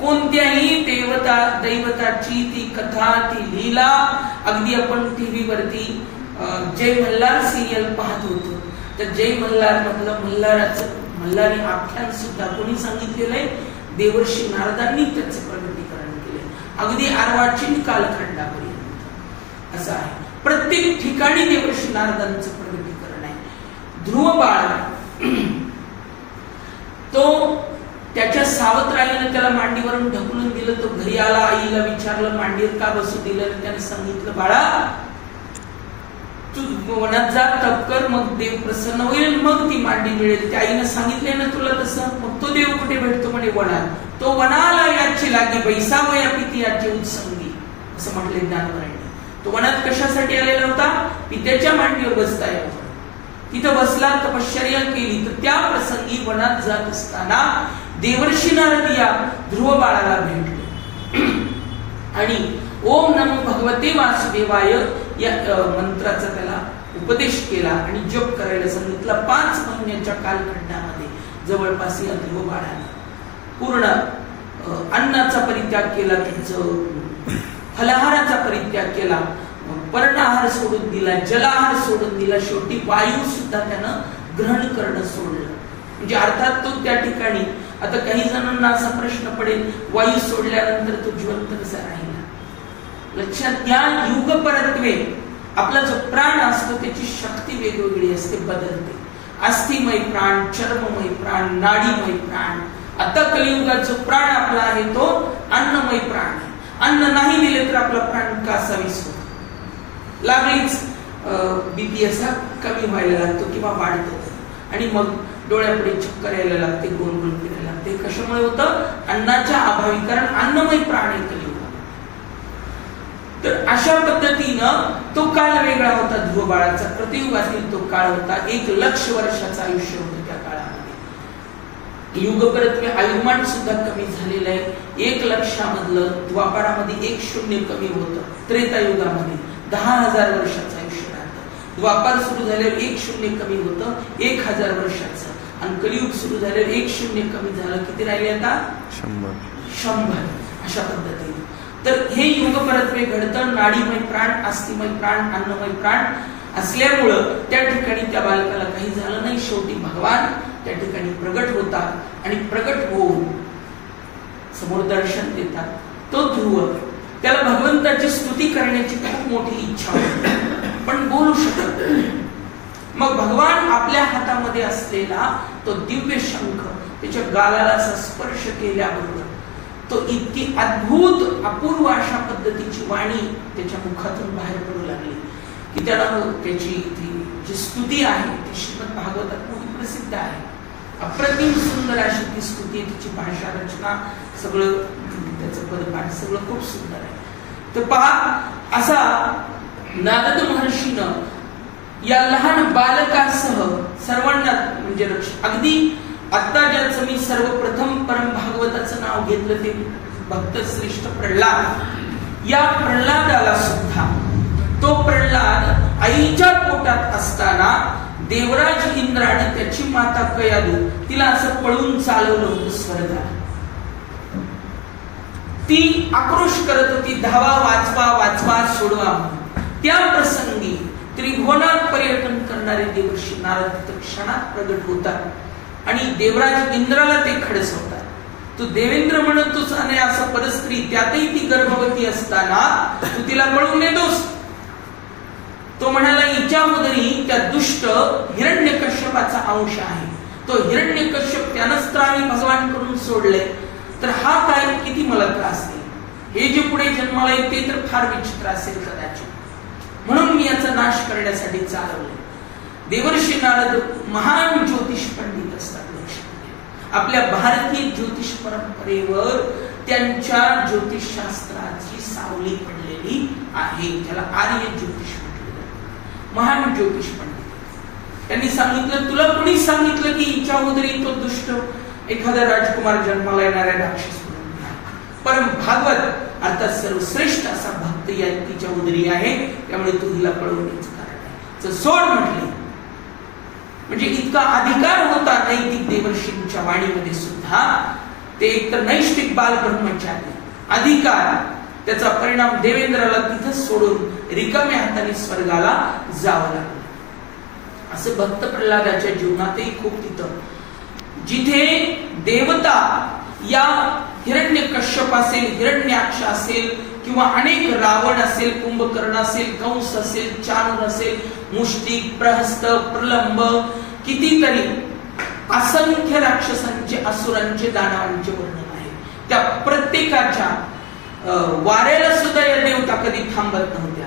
कोणत्याही दैवताची ती कथा, ती लीला, अगदी आपण टीव्ही वरती जय मल्हार सिरियल पाहत होतो, तर जय मल्हार मधलं मल्हारी आख्यान सुद्धा कोणी सांगितलेलंय? देवर्षी नारदांनी त्याचं प्रगटीकरण केले, अगदी अर्वाचीन कालखंडापर्यंत असं आहे. प्रत्येक ठिकाणी देवर्षी नारदांचं प्रगटीकरण आहे. ध्रुव बाळ तो त्याच्या सावत्राईने त्याला मांडीवरून ढकलून दिलं. तो घरी आला, आईला विचारलं मांडीवर का बसू दिलं. त्याने सांगितलं, बाळा तू वनात जा, तप कर, मग देव प्रसन्न होईल, मग ती मांडी मिळेल. त्या आईने सांगितलंय ना तुला तसं. मग तो देव कुठे भेटतो म्हणे? वनात. तो वनाला याची लागी बैसावया पिती याची उत्संगी, असं म्हटले ज्ञानवरांनी. तो वनात कशासाठी आलेला होता? पित्याच्या मांडीवर बसता यावं. तिथं बसला, तपश्चर्या केली. तर त्या प्रसंगी वनात जात असताना देवर्षी नारद या ध्रुव बाळाला भेटले आणि ओम नमो भगवते वासुदेवाय या मंत्राचा त्याला उपदेश केला आणि जप करायला सांगितला. 5 महिन्याच्या कालखंडामध्ये जवळपास या ध्रुव बाळाने पूर्ण अन्नाचा परित्याग केला, त्याचं फलाहाराचा परित्याग केला, पर्णाहार सोडून दिला, जलाहार सोडून दिला, शेवटी वायू सुद्धा त्यानं ग्रहण करणं सोडलं. म्हणजे अर्थात तो त्या ठिकाणी, आता काही जणांना असा प्रश्न पडेल, वायू सोडल्यानंतर तो जिवंत कसा राहिला? लक्षात घ्या, युगपरत्वे आपला जो प्राण असतो त्याची शक्ती वेगवेगळी असते, बदलते. अस्थिमय प्राण, चर्ममय प्राण, नाडीमय प्राण. आता कलियुगात जो प्राण आपला आहे तो अन्नमय प्राण आहे. अन्न नाही दिले तर आपला प्राण कासावीस होतो. लागलीच बीपी असा कमी व्हायला लागतो किंवा वाढतो आणि मग डोळ्यापुढे चक्कर यायला लागते, गोल गोल फिरायला लागते. कशामुळे होतं? अन्नाच्या अभावी, कारण अन्नमय प्राण आहे कलियुगात. तर अशा पद्धतीनं तो काळ वेगळा होता ध्रुव बाळाचा. प्रतियुगातील तो काळ होता. 1,00,000 वर्षाचं आयुष्य होतं त्या काळामध्ये. युगपरत्वे आयुर्मान सुद्धा कमी झालेलं आहे. 1,00,000 मधलं द्वापारामध्ये 1 शून्य कमी होतं. त्रेतायुगामध्ये 10,000 वर्षाचं आयुष्य राहतं. द्वापार सुरू झाल्यावर 1 शून्य कमी होतं, 1,000 वर्षाचं. आणि कलियुग सुरू झाल्यावर 1 शून्य कमी झालं. किती राहिले आता? 100. अशा पद्धतीने तर हे युगपरत्वे घडतं. नाडीमय प्राण, अस्थिमय प्राण, अन्नमय प्राण असल्यामुळं त्या ठिकाणी त्या बालकाला काही झालं नाही. शेवटी भगवान त्या ठिकाणी प्रगट होतात आणि प्रगट होऊन समोर दर्शन देतात. तो ध्रुव, त्याला भगवंताची स्तुती करण्याची खूप मोठी इच्छा होती. पण बोलू शकत नाही. मग भगवान आपल्या हातामध्ये असलेला तो दिव्य शंख त्याच्या गालाला असा स्पर्श केल्याबरोबर तो इतकी अद्भुत अपूर्व अशा पद्धतीची वाणी त्याच्या मुखातून बाहेर पडू लागली की त्याला त्याची जी स्तुती आहे ती श्रीमद भागवतात खूप प्रसिद्ध आहे. अप्रतिम सुंदर अशी ती स्तुती, तिची भाषा रचना सगळं, त्याचं पदपाठ सगळं खूप सुंदर आहे. तर पहा असा नारद महर्षीनं या लहान बालकासह सर्वांना म्हणजे अगदी आता ज्याचं मी सर्वप्रथम परम भागवताचं नाव घेतलं ते भक्त श्रेष्ठ प्रल्हाद, या प्रल्हादाला सुद्धा तो प्रल्हाद आईच्या पोटात असताना देवराज इंद्राने त्याची माता कयादू तिला असं पळून चालवलं होतं स्वर्गात. ती आक्रोश करत होती, धावा वाचवा वाचवा सोडवा. त्या प्रसंगी त्रिभुवनात पर्यटन करणारे देवर्षी नारद क्षणात प्रगट होतात आणि देवराज इंद्राला ते खडसवतात. तू देवेंद्र म्हणतोस आणि असं परस्त्री त्यातही ती गर्भवती असताना तू तिला पळून नेतोस. तो म्हणाला हिच्या उदरी त्या दुष्ट हिरण्यकश्यपाचा अंश आहे. तो हिरण्यकश्यप त्यानंच तर आम्ही भगवान करून सोडले, तर हा काय किती मला त्रास देईल. हे जे पुढे जन्माला येते तर फार विचित्र असेल कदाचित, म्हणून मी याचा नाश करण्यासाठी चालवले. देवर्षी नारद महान ज्योतिष पंडित असतात. आपल्या भारतीय ज्योतिष परंपरेवर त्यांच्या ज्योतिषशास्त्राची सावली पडलेली आहे, ज्याला आर्य ज्योतिष म्हटले. महान ज्योतिष पंडित त्यांनी सांगितलं, तुला कोणी सांगितलं की हिच्या उदरी तो दुष्ट एखादा राजकुमार जन्माला येणाऱ्या राक्षस परम भागवत अर्थात सर्वश्रेष्ठ असा भक्त या तिच्या उदरी आहे, त्यामुळे तू हिला पळवण्याचं कारण आहे. सोड म्हटले. म्हणजे इतका अधिकार होता नैतिक देवर्षींच्या वाणीमध्ये सुद्धा. ते एकतर नैष्टिक बाल ब्रह्मचारी अधिकार, त्याचा परिणाम देवेंद्राला तिथं सोडून रिकाम्या हाताने स्वर्गाला जावं लागलं. असं भक्त प्रल्हादाच्या जीवनातही खूप तिथं जिथे देवता या हिरण्यकश्यप असेल, हिरण्याक्ष असेल किंवा अनेक रावण असेल, कुंभकर्ण असेल, कंस असेल, चाणूर असेल, मुष्टिक, प्रहस्त, प्रलंब, कितीतरी असंख्य राक्षसांचे, असुरांचे, दानवांचे वर्णन आहे. त्या प्रत्येकाच्या वाऱ्याला सुद्धा या देवता कधी थांबत नव्हत्या.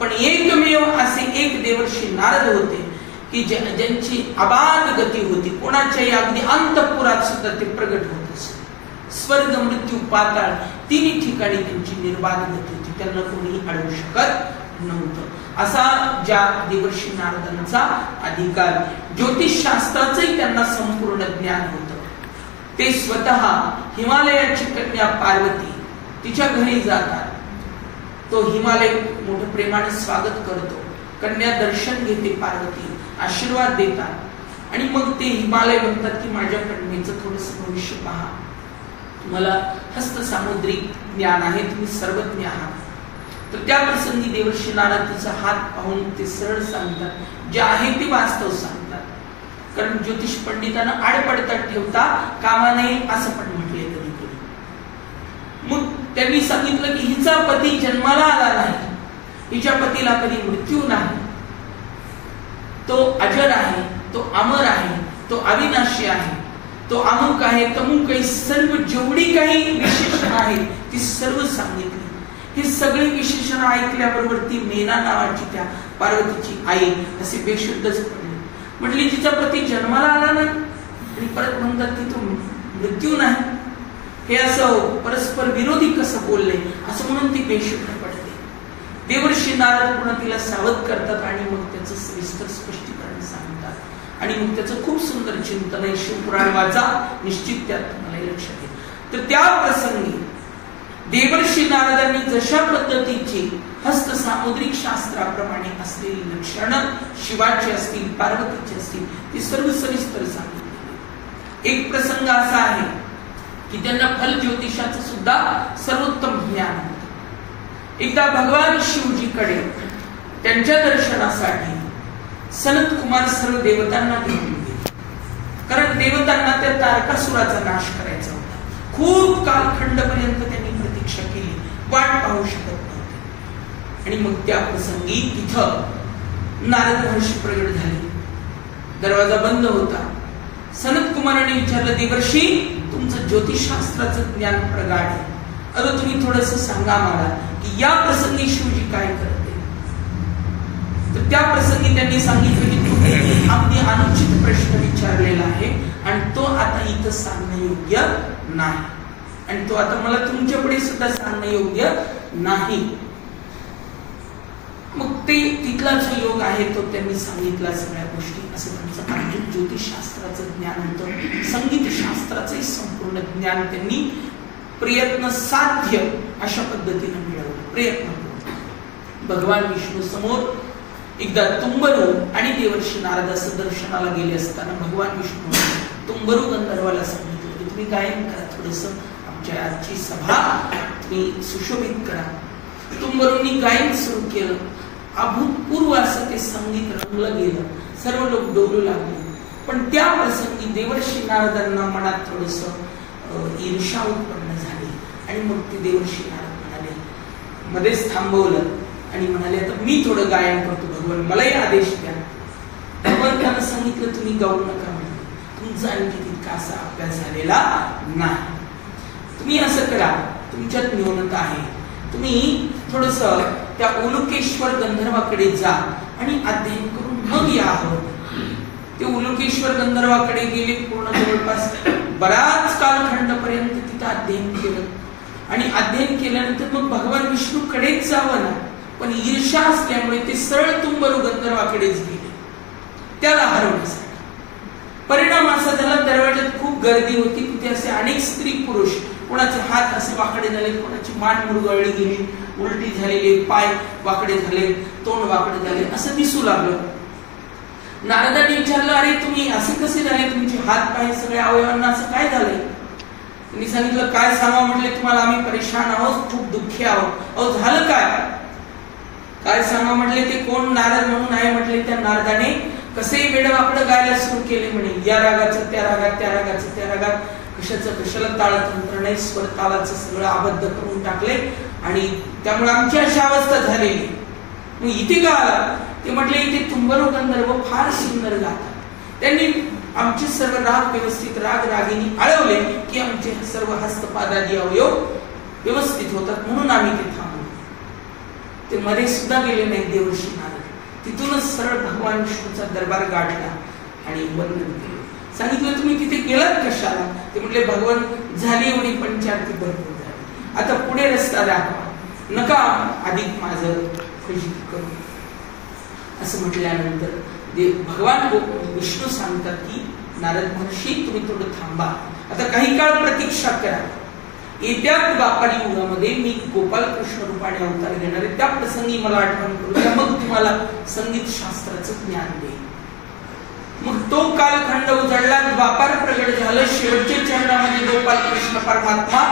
पण एकमेव असे एक देवर्षी नारद होते की ज्यांची अबाध गती होती. कोणाच्याही अगदी अंतःपुरात सुद्धा ते प्रगट होत असत. स्वर्ग, मृत्यू, पाताळ तिन्ही ठिकाणी त्यांची निर्बाध गती होती. त्यांना कोणीही अडवू शकत नव्हतं. असा ज्या देवर्षी नारदांचा अधिकार, ज्योतिष शास्त्राचंही त्यांना संपूर्ण ज्ञान होतं. ते स्वतः हिमालयाची कन्या पार्वती तिच्या घरी जातात. तो हिमालय मोठं प्रेमाने स्वागत करतो. कन्या दर्शन घेते, पार्वती आशीर्वाद देतात आणि मग ते हिमालय म्हणतात की माझ्या कन्येचं थोडस भविष्य पहा. तुम्हाला हस्त सामुद्रिक ज्ञान आहे, तुम्ही सर्वज्ञ आहात. तर त्या प्रसंगी देवर्षी नारद तिचा हात पाहून ते सरळ सांगतात, जे आहे ते वास्तव सांगतात. कारण ज्योतिष पंडितांना आडपडतात ठेवता कामा नये असं पण म्हटले कधी कधी. मग त्यांनी सांगितलं की हिचा पती जन्माला आला नाही, हिच्या पतीला कधी मृत्यू नाही, तो अजर आहे, तो अमर आहे, तो अविनाशी आहे, तो अमुक आहे, तमुक आहे, सर्व जेवढी काही विशेषण आहेत ती सर्व सांगितली. हे सगळे विशेषण ऐकल्याबरोबर ती मेना नावाची त्या पार्वतीची आई असे बेशुद्धच पडली. म्हटली तिचा पती जन्माला आला नाही आणि परत म्हणतात की तो मृत्यू नाही. हे असं परस्पर विरोधी कसं बोलले असं म्हणून ती बेशुद्ध पडते. देवर्षी नारद पुन्हा तिला सावध करतात आणि मग त्याचं सविस्तर स्पष्टीकरण सांगतात आणि मग त्याचं खूप सुंदर चिंतन आहे. शिवपुराण वाचा, निश्चित त्यात तुम्हाला लक्षात येईल. तर त्या प्रसंगी देवर्षी नारदांनी जशा पद्धतीची हस्त सामुद्रिक शास्त्राप्रमाणे असलेली लक्षणं शिवाची असतील, पार्वतीची असतील, ती सर्व सविस्तर सांगितली. एक प्रसंग असा आहे की त्यांना फल ज्योतिषाचं सुद्धा सर्वोत्तम ज्ञान होतं. एकदा भगवान शिवजीकडे त्यांच्या दर्शनासाठी सनत कुमार सर्व देवतांना घेऊन गेले. कारण देवतांना त्या तारकासुराचा नाश करायचा होता. खूप कालखंडपर्यंत त्यांनी प्रतीक्षा केली, वाट पाहू शकत नव्हते. आणि मग त्या प्रसंगी तिथं नारद महर्षी प्रगट झाले. दरवाजा बंद होता. सनत कुमाराने विचारलं, देवर्षी तुमचं ज्योतिषशास्त्राचं ज्ञान प्रगाढ आहे, आता तुम्ही थोडंसं सांगा मला की या प्रसंगी शिवजी काय करते. तर त्या प्रसंगी त्यांनी सांगितलं की तुम्ही अगदी अनुचित प्रश्न विचारलेला आहे आणि तो आता इथं सांगणं योग्य नाही आणि तो आता मला तुमच्यापुढे सुद्धा सांगणं योग्य नाही. मग ते तिथला जो योग आहे तो त्यांनी सांगितला सगळ्या गोष्टी. असं त्यांचं अद्भुत ज्योतिषशास्त्राचं ज्ञान होतं, संगीत शास्त्राचे संपूर्ण ज्ञान त्यांनी प्रयत्न साध्य अशा पद्धतीने मिळवलं. प्रयत्न भगवान विष्णू समोर एकदा तुंबरू आणि देवर्षी नारद असं दर्शनाला गेले असताना भगवान विष्णू तुंबरू गंधर्वाला सांगितलं की तुम्ही गायन करा, थोडस आमच्या आजची सभा तुम्ही सुशोभित करा. तुंबरूंनी गायन सुरू केलं. अभूतपूर्व असं ते संगीत रंगलं गेलं. सर्व लोक डोलू लागले. पण त्या प्रसंगी देवर्षी नारदांना मनात थोडस ईर्ष्या उत्पन्न झाली आणि मग ते देवर्षी नारद म्हणाले, मध्येच थांबवलं आणि म्हणाले, आता मी थोडं गायन करतो, भगवान मलाही आदेश द्या. भगवंतानं सांगितलं तुम्ही गाऊ नका म्हणून, तुमचा आणखी तितका असा अभ्यास झालेला नाही. तुम्ही असं करा, तुमच्यात न्यूनता आहे, तुम्ही थोडस त्या उलुकेश्वर गंधर्वाकडे जा आणि अध्ययन करून मग या. ते उलुकेश्वर गंधर्वाकडे गेले. पूर्ण जवळपास बराच कालखंडापर्यंत तिथं अध्ययन केलं आणि अध्ययन केल्यानंतर मग भगवान विष्णू कडेच जावं ना, पण ईर्ष्या असल्यामुळे ते सरळ तुंबरू गंधर्वाकडेच गेले त्याला हरवण्यासाठी. परिणाम असा झाला, दरवाज्यात खूप गर्दी होती. तिथे असे अनेक स्त्री पुरुष, कोणाचे हात असे वाकडे झाले, कोणाची मान मुरगळली गेली, उलटी झालेली, पाय वाकडे झाले, तोंड वाकडे झाले, असं दिसू लागलं. नारदांनी विचारलं, अरे तुम्ही असे कसे झाले, तुमचे हात पाय सगळ्या अवयवांना असं काय झालंय. त्यांनी सांगितलं, काय सांगा म्हटले, तुम्हाला आम्ही परेशान आहोत, खूप दुःखी आहोत. अहो झालं काय, काय सांगा म्हटले. ते कोण नारद म्हणून आहे म्हटले. त्या नारदाने कसे वेडवाकडं गायला सुरू केले म्हणे, या रागाचं त्या रागात, त्या रागाचं त्या रागात, कशाचं कशाला ताळतंत्र नाही, स्वर तालाचं सगळं आबद्ध करून टाकले आणि त्यामुळे आमची अशी अवस्था झालेली. मग इथे का आला, ते म्हटले इथे तुंबरू गंधर्व फार सुंदर गातात, त्यांनी आमचे सर्व राग व्यवस्थित राग रागिनी आळवले की आमचे सर्व हस्तपादादी अवयव व्यवस्थित होतात, म्हणून आम्ही ते थांबलो. ते मध्ये सुद्धा गेले नाही देवर्षी नारद. तिथूनच सरळ भगवान विष्णूचा दरबार गाठला आणि वंदन केलं. सांगितलं, तुम्ही तिथे गेलात कशाला. ते म्हटले, भगवान झाली एवढी पंचारती भरपूर झाली, आता पुढे रस्ता दाखवा, नका अधिक माझं फजिती करू. असं म्हटल्यानंतर भगवान विष्णू सांगतात की नारद महर्षी तुम्ही थोडं थांबा, आता काही काळ प्रतीक्षा करा. येत्या द्वापारी युगामध्ये मी गोपाल कृष्ण रूपाने अवतार घेणार आहे, त्या प्रसंगी मला आठवण करू द्या, मग तुम्हाला संगीत शास्त्राचं ज्ञान देईल. मग तो कालखंड उजळला, द्वापार प्रगट झालं. शेवटच्या चरणामध्ये गोपाल कृष्ण परमात्मा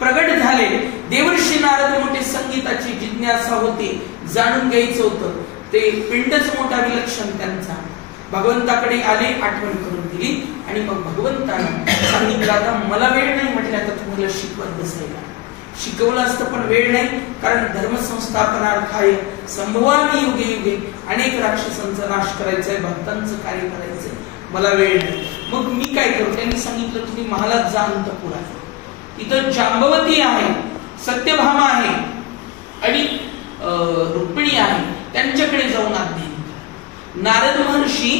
प्रगट झाले. देवर्षी नारद मोठे संगीताची जिज्ञासा होती, जाणून घ्यायचं होतं. ते पिंडच मोठा विलक्षण त्यांचा. भगवंताकडे आले, आठवण करून दिली आणि मग भगवंतानं सांगितलं, आता मला वेळ नाही म्हटलं, आता तुम्हाला शिकवत बसायला. शिकवलं असतं पण वेळ नाही, कारण धर्मसंस्थापनार्थाय संभवामी युगे युगे अनेक राक्षसांचा नाश करायचा आहे, भक्तांचं कार्य करायचंय, मला वेळ नाही. मग मी काय करू. त्यांनी सांगितलं, तुम्ही महालात जा अंतपुरात, इथं जांबवती आहे, सत्यभामा आहे आणि रुक्मिणी आहे, त्यांच्याकडे जाऊन अध्ययन करा. नारद महर्षी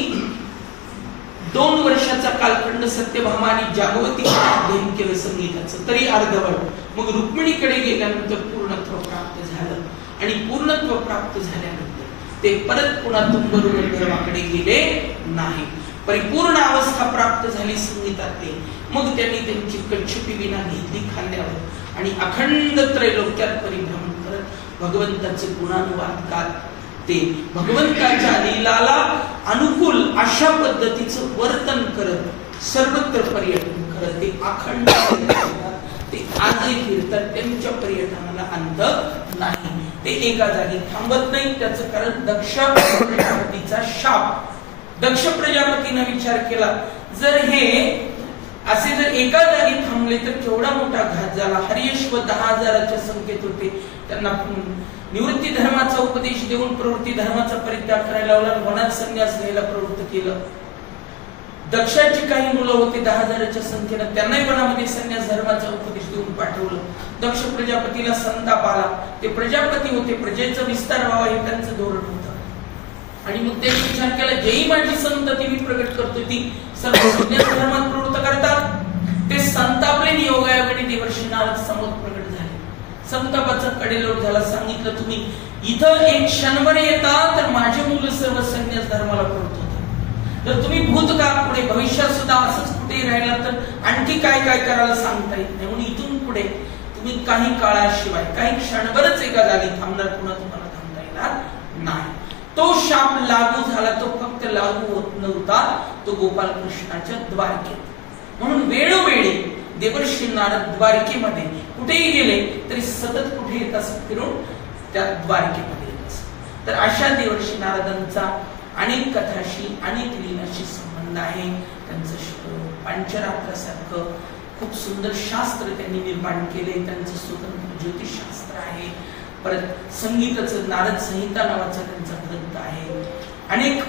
2 वर्षाचा कालखंड सत्यभामा आणि जांबवती अध्ययन केलं संगीताचं, तरी अर्धवट. मग रुक्मिणीकडे गेल्यानंतर पूर्णत्व प्राप्त झालं आणि पूर्णत्व प्राप्त झाल्यानंतर ते परत पुन्हा तुंबरू गंधर्वाकडे गेले नाही. परिपूर्ण अवस्था प्राप्त झाली संगीतात. मग त्यांनी त्यांची कच्छपी विना घेतली खांद्यावर आणि अखंड त्रैलोक्यात परिभ्रमण करत भगवंताचे गुणानुवाद गात ते भगवंताच्या लीलाला अनुकूल अशा पद्धतीचं वर्तन करत सर्वत्र पर्यटन करत ते अखंड ते आजही फिरतात. त्यांच्या पर्यटनाला अंत नाही, ते एका जागी थांबत नाही. त्याचं कारण दक्ष प्रजापतीचा शाप. दक्ष प्रजापतीने विचार केला, जर हे असे जर एका जागी थांब थांबले तर केवढा मोठा घात झाला. हरियश्व 10,000च्या संख्येत होते. त्यांना निवृत्ती धर्माचा उपदेश देऊन प्रवृत्ती धर्माचा परित्याग करायला लावला, वनात संन्यास घ्यायला प्रवृत्त केलं. दक्षाची काही मुलं होते 10,000च्या संख्येनं, त्यांनाही वनामध्ये संन्यास धर्माचा उपदेश देऊन पाठवलं. दक्ष प्रजापतीला संताप आला. ते प्रजापती होते, प्रजेचा विस्तार व्हावा हे त्यांचं धोरण होतं. आणि मग त्यांनी विचार केला, जेही माझी संतती मी प्रकट करतो ती सर्व संन्यास धर्मात प्रवृत्त करतात. ते संतापले योगायोगाने देवर्षी नारद समोर प्रकट झाले. संतापाचा कडेलोट झाला. सांगितलं, तुम्ही इथं एक क्षणभर येता तर माझे मुलं सर्व संन्यास धर्माला प्रवृत्त होतात. तर तुम्ही भूतकाळ पुढे भविष्यात सुद्धा असंच कुठे राहिला तर आणखी काय काय करायला सांगता येत नाही. म्हणून इथून पुढे तुम्ही काही काळाशिवाय काही क्षणभरच एका जागी थांबणार, पुन्हा तुम्हाला थांबता येणार नाही. तो शाप लागू झाला. तो फक्त लागू होत नव्हता, तो गोपाल कृष्णाच्या द्वारकेत. म्हणून वेळोवेळी देवर्षी नारद द्वारकेमध्ये कुठेही गेले तरी सतत कुठे येत असत, फिरून त्या द्वारकेमध्ये येत असत. तर अशा देवर्षी नारदांचा अनेक कथाशी अनेक लीलाशी संबंध आहे. त्यांचं पांचरात्रासारखं खूप सुंदर शास्त्र त्यांनी निर्माण केले. त्यांचं स्वतंत्र ज्योतिषशास्त्र आहे. परत संगीताचं नारद संहिता नावाचा त्यांचा ग्रंथ आहे. अनेक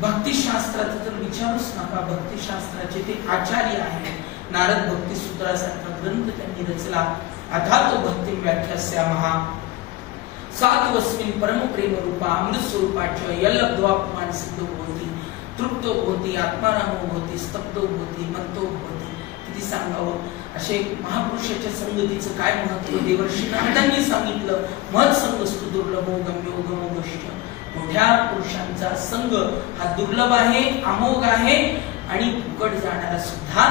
भक्तिशास्त्राचं तर विचारूच नका. भक्तिशास्त्राचे ते आचार्य आहेत. नारद भक्ती सूत्रासारखा ग्रंथ त्यांनी रचला. अथातो भक्ती व्याख्यास्यामः सात्वस्मिन् परम प्रेम रूपा अमृत स्वरूपाच्या यल्लब्ध्वा पुमान सिद्धो भवति तृप्तो भवति आत्मारामो भवति स्तब्धो भवति मंतो भवति. किती सांगावं. असे महापुरुषाच्या संगतीचं काय महत्व देवर्षी नारदांनी सांगितलं. महत्संगस्तु दुर्लभो गम्यो गमो गोष्ट. मोठ्या पुरुषांचा संग हा दुर्लभ आहे, अमोघ आहे आणि फुकट जाणारा सुद्धा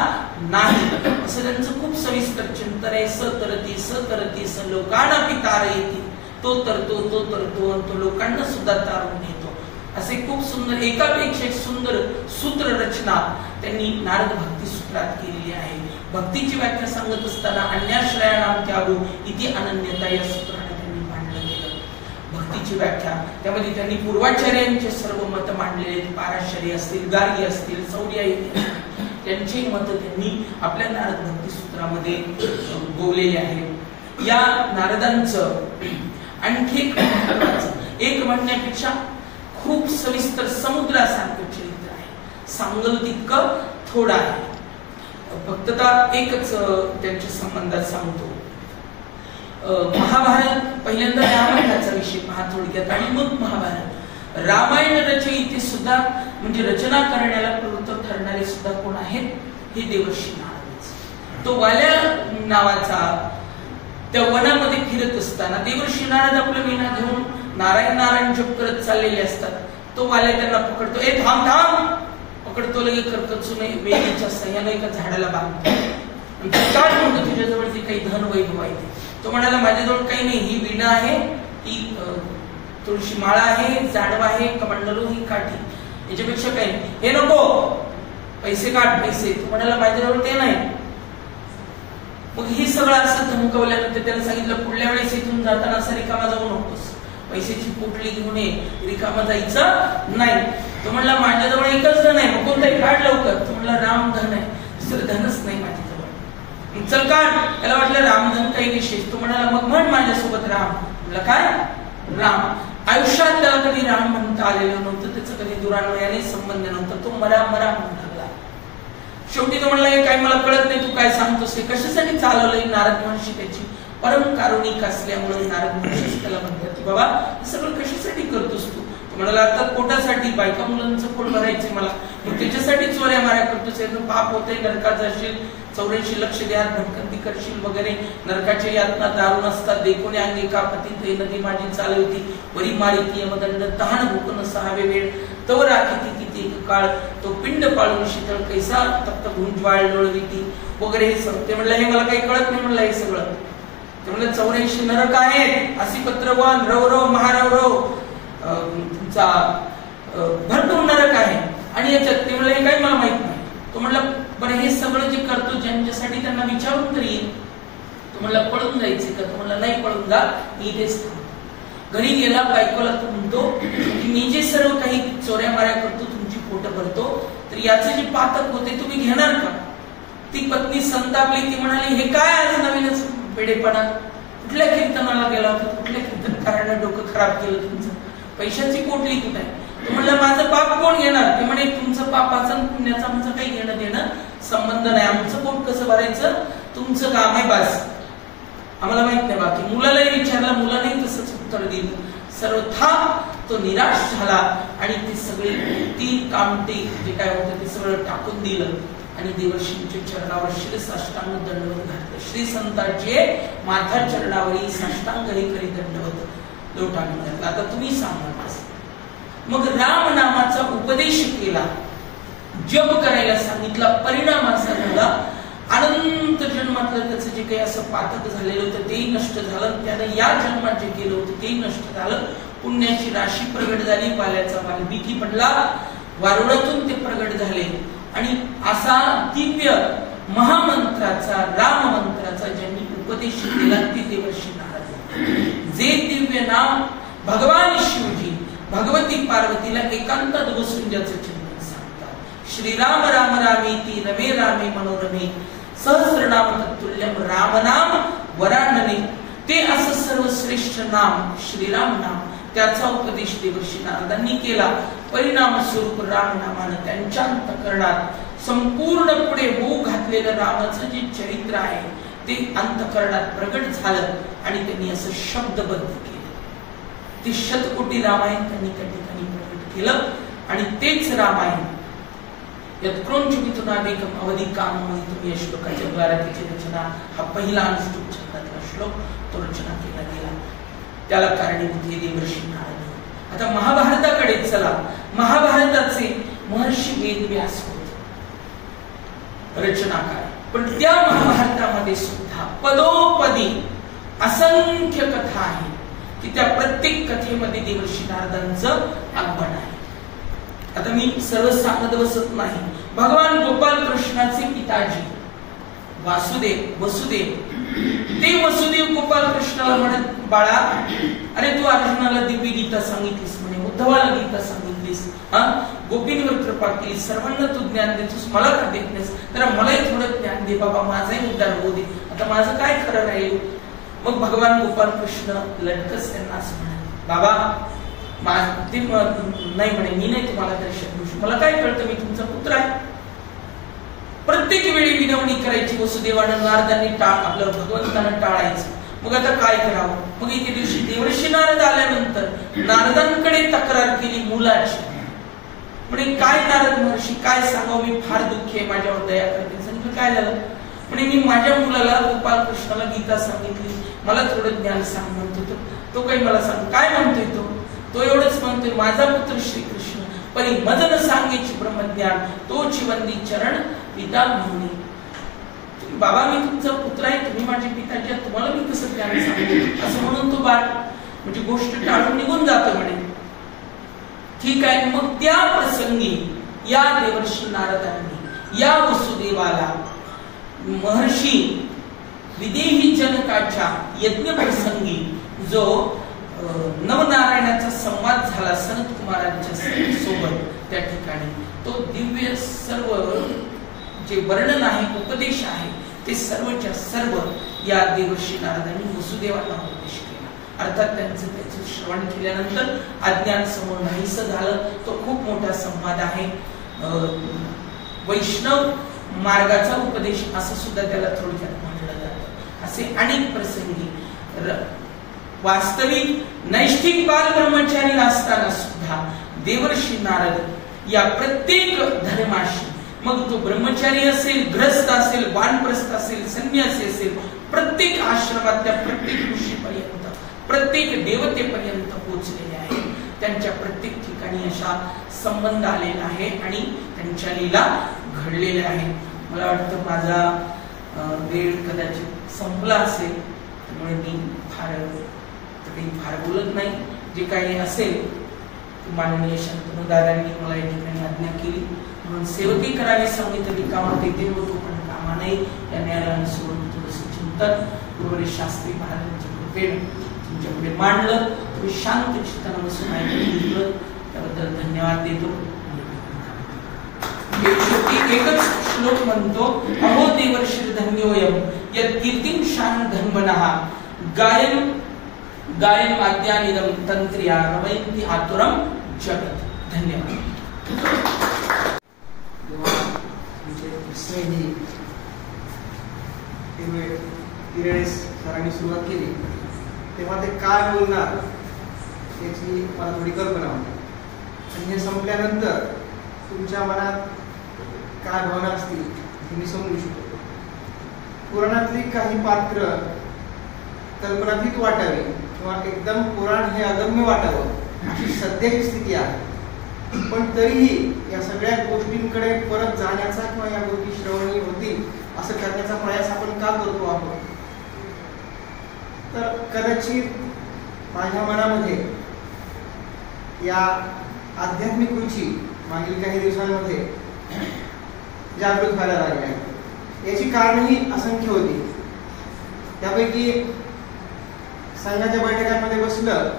नाही. असं त्यांचं खूप सविस्तर चिंतन आहे. सतरती सतरती स लोकांना तारयति. तो तरतो तो तरतो आणि तो लोकांना सुद्धा तारून घेतो. असे खूप सुंदर एकापेक्षा एक सुंदर सूत्र रचना त्यांनी नारद भक्ती सूत्रात केलेली आहे. भक्तीची व्याख्या सांगत असताना अन्याश्रयाणाम त्यागो इति अनन्यता या सूत्राने त्यांनी मांडलं गेलं. भक्तीची व्याख्या त्यामध्ये त्यांनी पूर्वाचार्यांचे सर्व मत मांडलेले. पाराशरी असतील, गार्गी असतील, सौर्यायी त्यांचे मत त्यांनी आपल्या नारद भक्ती सूत्रामध्ये गोवलेले आहे. या नारदांचं आणखी एक म्हणण्यापेक्षा खूप सविस्तर समुद्रासारखं चरित्र आहे. सांगल तितकं थोडं आहे. फक्त एकच त्यांच्या संबंधात सांगतो. महाभारत पहिल्यांदा रामायणाचा विषय पहा थोडक्यात आणि मग महाभारत. रामायण रचयिते सुद्धा म्हणजे रचना करण्याला प्रवृत्त ठरणारे सुद्धा कोण आहेत? हे देवर्षी नारद. तो वाल्या नावाचा त्या वनामध्ये फिरत असताना देवर्षी नारद आपलं वीणा घेऊन नारायण नारायण जप करत चाललेले असतात. तो वाल्या त्यांना पकडतो. ए थांब थांब. पकडतो. लगे करकचून वेलीच्या सह्याने एका झाडाला बांधतो. काय म्हणतो, तुझ्याजवळ ती काही धन वैभव आहे? तो म्हणाला, माझ्याजवळ काही नाही. ही वीणा आहे, ही तुळशी माळा आहे, जाडवा आहे, कमंडलू, ही काठी, याच्यापेक्षा काही नाही. हे नको, पैसे काढ पैसे. तो म्हणाला, माझ्याजवळ ते नाही. मग हे सगळं असं धमकवल्यानंतर त्याला सांगितलं, पुढल्या वेळेस इथून जाताना असं रिकामा जाऊ नकोस. पैशाची पोटली घेऊन ये, रिकामा जायचं नाही. तो म्हणला, माझ्याजवळ एकच धन आहे. मग कोणताही काढ लवकर. तो म्हणला, रामधन आहे. दुसरं धनच नाही माझ्याजवळ. चल काढ. त्याला वाटलं रामधन काही विशेष. तो म्हणाला, मग म्हण माझ्यासोबत राम. म्हणलं, काय राम? आयुष्यात त्याला कधी राम म्हणता आलेलं नव्हतं. त्याचं कधी दुरान्वयाने संबंध नव्हता. तो मरा मरा म्हणू लागला. शेवटी तो म्हणला, हे काय मला कळत नाही, तू काय सांगतोस? हे कशासाठी चालवलंय? नारद महर्षी त्याची परम कारुणिक असल्यामुळे नारद महर्षी त्याला म्हणतात की बाबा हे सगळं कशासाठी करतोस तू? तो म्हणाला, आता पोटासाठी, बायका मुलांचं पोट भरायचंय मला, मग त्याच्यासाठी चोऱ्या माऱ्या करतोस. यातून पाप होतंय, नरकात जाशील, 84 लक्ष देहात भटकंती करशील वगैरे. नरकाच्या यातना दारुण असतात. देखोने अंगी का पतित नदी माझी चालवती, वरी मारिती यमदंड, तहान भूकन 6 वेळ, तव राखीती किती काळ, तो पिंड पाळून शीतळ कैसा तप्त भुंजवाळ लोळविती वगैरे. हे सगळं ते म्हणलं, हे मला काही कळत नाही. म्हणलं, हे सगळं ते म्हणलं, 84 नरक आहेत, असी पत्रवन, रवरव, महारवरव, तुमचा भरपूर नरक आहे. आणि याच्यात ते म्हणलं, हे काही मला माहित नाही. तो म्हणला, बरं हे सगळं जे करतो ज्यांच्यासाठी त्यांना विचारून तरी येईल. तो म्हणला, पळून जायचे का? तो म्हणला, नाही पळून जा, मी इथेच थांब. घरी गेला, बायकोला तो म्हणतो, मी जे सर्व काही चोऱ्या माऱ्या करतो, तुमची पोट भरतो, तर याचे जे पातक होते तुम्ही घेणार का? ती पत्नी संतापली, ती म्हणाली हे काय आज नवीनच वेडेपणा, कुठल्या कीर्तनाला गेला होता, कुठल्या कीर्तनकाराने डोकं खराब केलं तुमचं, पैशाची पोटली कुठे आहे? तो म्हणला माझं पाप कोण घेणार? ते म्हणे तुमचं पापाचं पुण्याचा आमचं काही घेणं देणं संबंध नाही, आमचं पोट कसं भरायचं तुमचं काम आहे बास, आम्हाला माहित नाही बाकी. मुलालाही विचारलं, मुलाने तसंच उत्तर दिलं. सर्वथा तो निराश झाला आणि ते सगळे ती कामटे जे काय होतं ते सगळं टाकून दिलं आणि देवर्षींच्या चरणावर शिरसाष्टांग दंडवत घातलं. श्री संतांचे माथा चरणावरी साष्टांग हे करी दंडवत लोटांगण घातलं. आता तुम्ही सांगा मग राम नामाचा उपदेश केला, जप करायला सांगितला, परिणाम असा झाला अनंत जन्मातलं त्याचं जे काही असं पातक झालेलं होतं तेही नष्ट झालं, त्यानं या जन्मात जे केलं होतं तेही नष्ट झालं. पुण्याची राशी प्रगट झाली, पाल्याचा वाल्मिकी पडला, वारुळातून ते प्रगट झाले आणि असा दिव्य महामंत्राचा राम मंत्राचा ज्यांनी उपदेश केला ते देवर्षी नारद. जे दिव्य नाम भगवान शिवजी भगवती पार्वतीला एकांतात बसून ज्याचं चिंतन सांगतात. श्रीराम राम रामेति रमे रामे मनोरमे सहस्रनाम तत्तुल्यम रामनाम वरानने, ते असं सर्वश्रेष्ठ नाम श्रीराम नाम, त्याचा उपदेश देवर्षी नारदांनी केला. परिणाम स्वरूप राम नामानं त्यांच्या अंतःकरणात संपूर्ण पुढे होऊ घातलेलं रामाचं जे चरित्र आहे ते अंतःकरणात प्रगट झालं आणि त्यांनी असं शब्दबद्ध केलं. ते शतकोटी रामायण त्यांनी त्या ठिकाणी प्रकट केलं आणि तेच रामायण यत्क्रोंचमिथुनादेकम अवधी काममहितुम या श्लोकाच्या द्वारा त्याची रचना, हा पहिला अनुष्टुप छंदातला श्लोक तो रचना केला गेला. त्याला कारणीभूत हे देवर्षी नारद. आता महाभारताकडे चला. महाभारताचे महर्षी वेदव्यास होते रचनाकार, पण त्या महाभारतामध्ये सुद्धा पदोपदी असंख्य कथा आहे की त्या प्रत्येक कथेमध्ये देवर्षी नारदांचं आगमन आहे. आता मी सर्व सांगत बसत नाही. भगवान गोपाल कृष्णाचे पिताजी वासुदेव वसुदेव, ते वसुदेव गोपाल कृष्णाला म्हणत बाळा अरे तू अर्जुनाला दिव्य गीता सांगितलीस म्हणे, उद्धवाला गीता सांगितलीस, गोपींवर कृपा केली, सर्वांना तू ज्ञान देतोस, मला का देत नाहीस? तर मलाही थोडं ज्ञान दे बाबा, माझाही उद्धार होऊ दे, आता माझं काय खरं राहील? मग भगवान गोपाल कृष्ण लटकस त्यांना असं म्हणाले बाबा ते नाही म्हणे मी नाही तुम्हाला दर्शन देऊ, मला काय कळतं, मी तुमचा पुत्र आहे. प्रत्येक वेळी विनवणी करायची वसुदेवानं, नारदांनी आपलं भगवंतानं टाळायचं. मग आता काय करावं? मग एके दिवशी देवर्षी नारद आल्यानंतर नारदांकडे तक्रार केली मुलाची. म्हणे काय नारद महर्षी काय सांगावं, मी फार दुःखी आहे, माझ्यावर दया करते. सांगितलं काय झालं? म्हणे मी माझ्या मुलाला गोपाल कृष्णाला गीता सांगितली, मला थोडं ज्ञान सांग म्हणतो. तो काही मला सांग काय म्हणतोय? तो एवढंच म्हणतोय माझा पुत्र श्रीकृष्ण परी मदन सांगेची ब्रह्मज्ञान, तोची वंदी चरण पिता म्हणून. बाबा मी तुमचा पुत्र आहे, तुम्ही माझे पिताजी, तुम्हाला मी कसं ज्ञान सांगू? असं म्हणून तो बाळ म्हणजे गोष्ट टाळून निघून जातो म्हणे. ठीक आहे. मग त्या प्रसंगी या देवर्षी नारदांनी या वसुदेवाला महर्षी विदेही जनकाच्या यज्ञ प्रसंगी जो नवनारायणाचा संवाद झाला सनत कुमारांच्या सोबत, त्या ठिकाणी तो दिव्य सर्व जे वर्णन आहे, उपदेश आहे, ते सर्वच्या सर्व या देवर्षी नारदांनी वसुदेवाला उपदेश केला. अर्थात त्याचं श्रवण केल्यानंतर अज्ञान समोर नाहीसं झालं. तो खूप मोठा संवाद आहे. वैष्णव मार्गाचा उपदेश असं सुद्धा त्याला थोडक्यात म्हटलं जातं. असे अनेक प्रसंगी वास्तविक नैष्ठिक बाल ब्रह्मचारी असताना सुद्धा देवर्षी नारद या प्रत्येक धर्माशी, मग तो ब्रह्मचारी असेल, ग्रस्त असेल, वानप्रस्थ असेल, संन्यासी असेल, प्रत्येक आश्रमातल्या प्रत्येक ऋषीपर्यंत, प्रत्येक देवतेपर्यंत पोहोचलेले आहे. त्यांच्या प्रत्येक ठिकाणी अशा संबंध आलेला आहे आणि त्यांच्या लीला घडलेल्या आहेत. मला वाटतं माझा वेळ कदाचित संपला असेल, त्यामुळे मी फार बोलत नाही. जे काही असेल माननीय शंतनू दादांनी मला या ठिकाणी आज्ञा केली म्हणून सेवकी करावी सांगितली, कामात येते होतो पण कामा नाही. या न्यायालयाने सोडून थोडंसं चिंतन गुरुवारी शास्त्री महाराजांच्या कृपेने तुमच्यापुढे मांडलं. तुम्ही शांत चित्तानं बसून ऐकून घेतलं, त्याबद्दल धन्यवाद देतो. एकच श्लोक म्हणतो, अहो देव पुरुषान् धर्मणः गायन वाद्यानिदं तंत्र्या रवयन्ति आतुरं जगत्. धन्यवाद. सरांनी सुरुवात केली तेव्हा ते काय बोलणार याची मला थोडी कल्पना होती. आणि हे संपल्यानंतर तुमच्या मनात काय भावना असतील हे मी समजू शकतो. पुराणातली काही पात्र कल्पनातीत वाटावी किंवा एकदम पुराण हे अगम्य वाटावं अशी सध्याची स्थिती आहे. पण तरीही या सगळ्या गोष्टींकडे परत जाण्याचा किंवा या गोष्टी श्रवणी होतील असं करण्याचा प्रयास आपण का करतो आहोत. तर कदाचित माझ्या मनामध्ये या आध्यात्मिक रुची मागील काही दिवसांमध्ये जागृत व्हायला लागल्या. याची कारणही असंख्य होती. त्यापैकी संघाच्या बैठकांमध्ये बसलं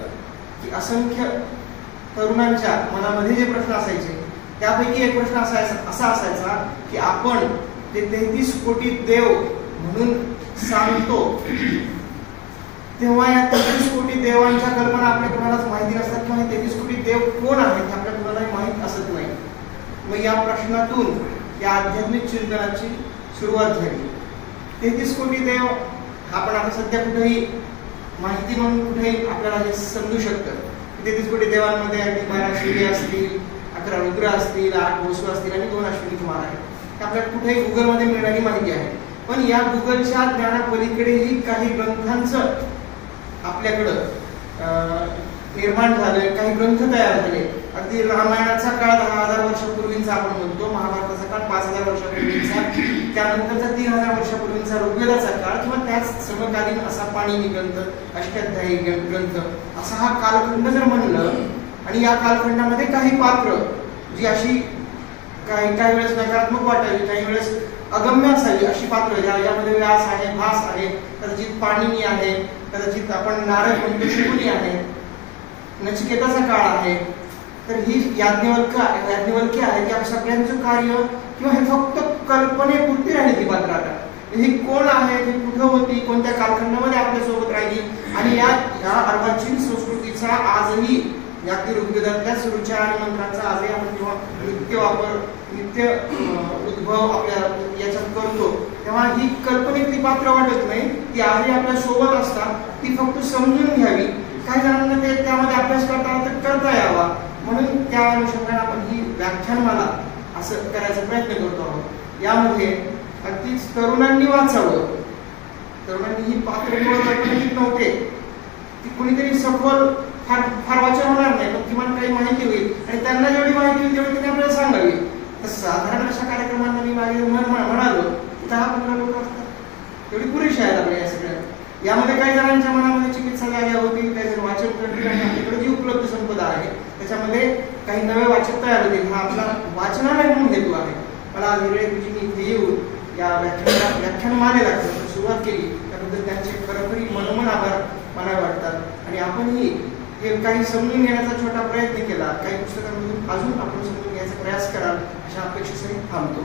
की असंख्य तरुणांच्या मनामध्ये जे प्रश्न असायचे त्यापैकी एक प्रश्न असा असायचा की आपण ते 33 कोटी देव म्हणून सांगतो तेव्हा या 33 कोटी देवांच्या कल्पना आपल्या कोणालाच माहिती नसतात किंवा 33 कोटी देव कोण आहेत हे आपल्या कोणालाही माहीत असत नाही. मग या प्रश्नातून या आध्यात्मिक चिंतनाची सुरुवात झाली. 33 कोटी देव आपण आता सध्या कुठेही माहिती म्हणून कुठेही आपल्याला हे समजू शकतं. 33 कोटी देवांमध्ये 12 सूर्य असतील, 11 रुद्र असतील, 8 वसु असतील आणि 2 अश्विनी कुमार आहेत. हे आपल्याला कुठेही गुगलमध्ये मिळणारी माहिती आहे. पण या गुगलच्या ज्ञानापलीकडेही काही ग्रंथांचं आपल्याकडं निर्माण झालं. काही ग्रंथ तयार झाले. अगदी रामायणाचा काळ 10,000 वर्षापूर्वींचा आपण म्हणतो, महाभारताचा काळ 5,000 वर्षापूर्वींचा, त्यानंतरचा 3,000 वर्षापूर्वींचा ऋग्वेदाचा काळ किंवा त्याच समकालीन असा पाणिनी ग्रंथ, अष्टाध्यायी ग्रंथ असा हा कालखंड जर म्हणलं आणि या कालखंडामध्ये काही पात्र जी अशी काही वेळेस नकारात्मक वाटावी, काही वेळेस अगम्य असावी अशी पात्र यामध्ये व्यास आहे, भास आहे, कदाचित पाणिनी आहे, कदाचित आपण नारद म्हणतो शकुनी आहे, नचिकेताचा काळ आहे. तर ही याज्ञवल्क्य आहे की सगळ्यांचं कार्य किंवा हे फक्त कल्पनेपुरती राहिली ती पात्र. आता ही कोण आहेत, ही कुठं होती, कोणत्या कालखंडामध्ये आपल्या सोबत राहिली आणि या अर्वाचीन संस्कृतीचा आजही या ऋग्वेदातल्या ऋचा आणि मंत्रांचा आजही आपण जेव्हा नित्य उद्भव आपल्या याच्यात करतो तेव्हा ही कल्पनेतली पात्र वाटत नाही. ती आजही आपल्या सोबत असतात. ती फक्त समजून घ्यावी. काही जणांना ते त्यामध्ये अभ्यास करता यावा म्हणून त्या अनुषंगाने आपण ही व्याख्यानमाला असं करायचा प्रयत्न करतो आहोत. यामध्ये अगदीच तरुणांनी वाचावं. तरुणांनी ही पात्र कल्पनेत नव्हते. ती कुणीतरी सखोल फार वाचन होणार नाही पण किमान काही माहिती होईल आणि त्यांना जेवढी माहिती होईल तेवढी त्यांनी आपल्याला सांगावी. तर साधारण अशा कार्यक्रमांना मी मागे म्हणालो 10-15 लोक असतात एवढी पुरेशी आहेत आपल्या या सगळ्या. यामध्ये काही जणांच्या मनामध्ये चिकित्सा जागा होतील, काही जण वाचन करतील आणि आपल्याकडे जी उपलब्ध संपदा आहे त्याच्यामध्ये काही नवे वाचक तयार होतील. हा आपला वाचनालय म्हणून हेतू आहे. मला आज वेगळे गुरुजींनी इथे येऊन या व्याख्यानमालेला सुरुवात केली त्याबद्दल त्यांचे खरोखरी मनोमन आभार मला वाटतात. आणि आपणही हे काही समजून घेण्याचा छोटा प्रयत्न केला. काही पुस्तकांमधून अजून आपण समजून घ्यायचा प्रयास कराल अशा अपेक्षेसहित थांबतो.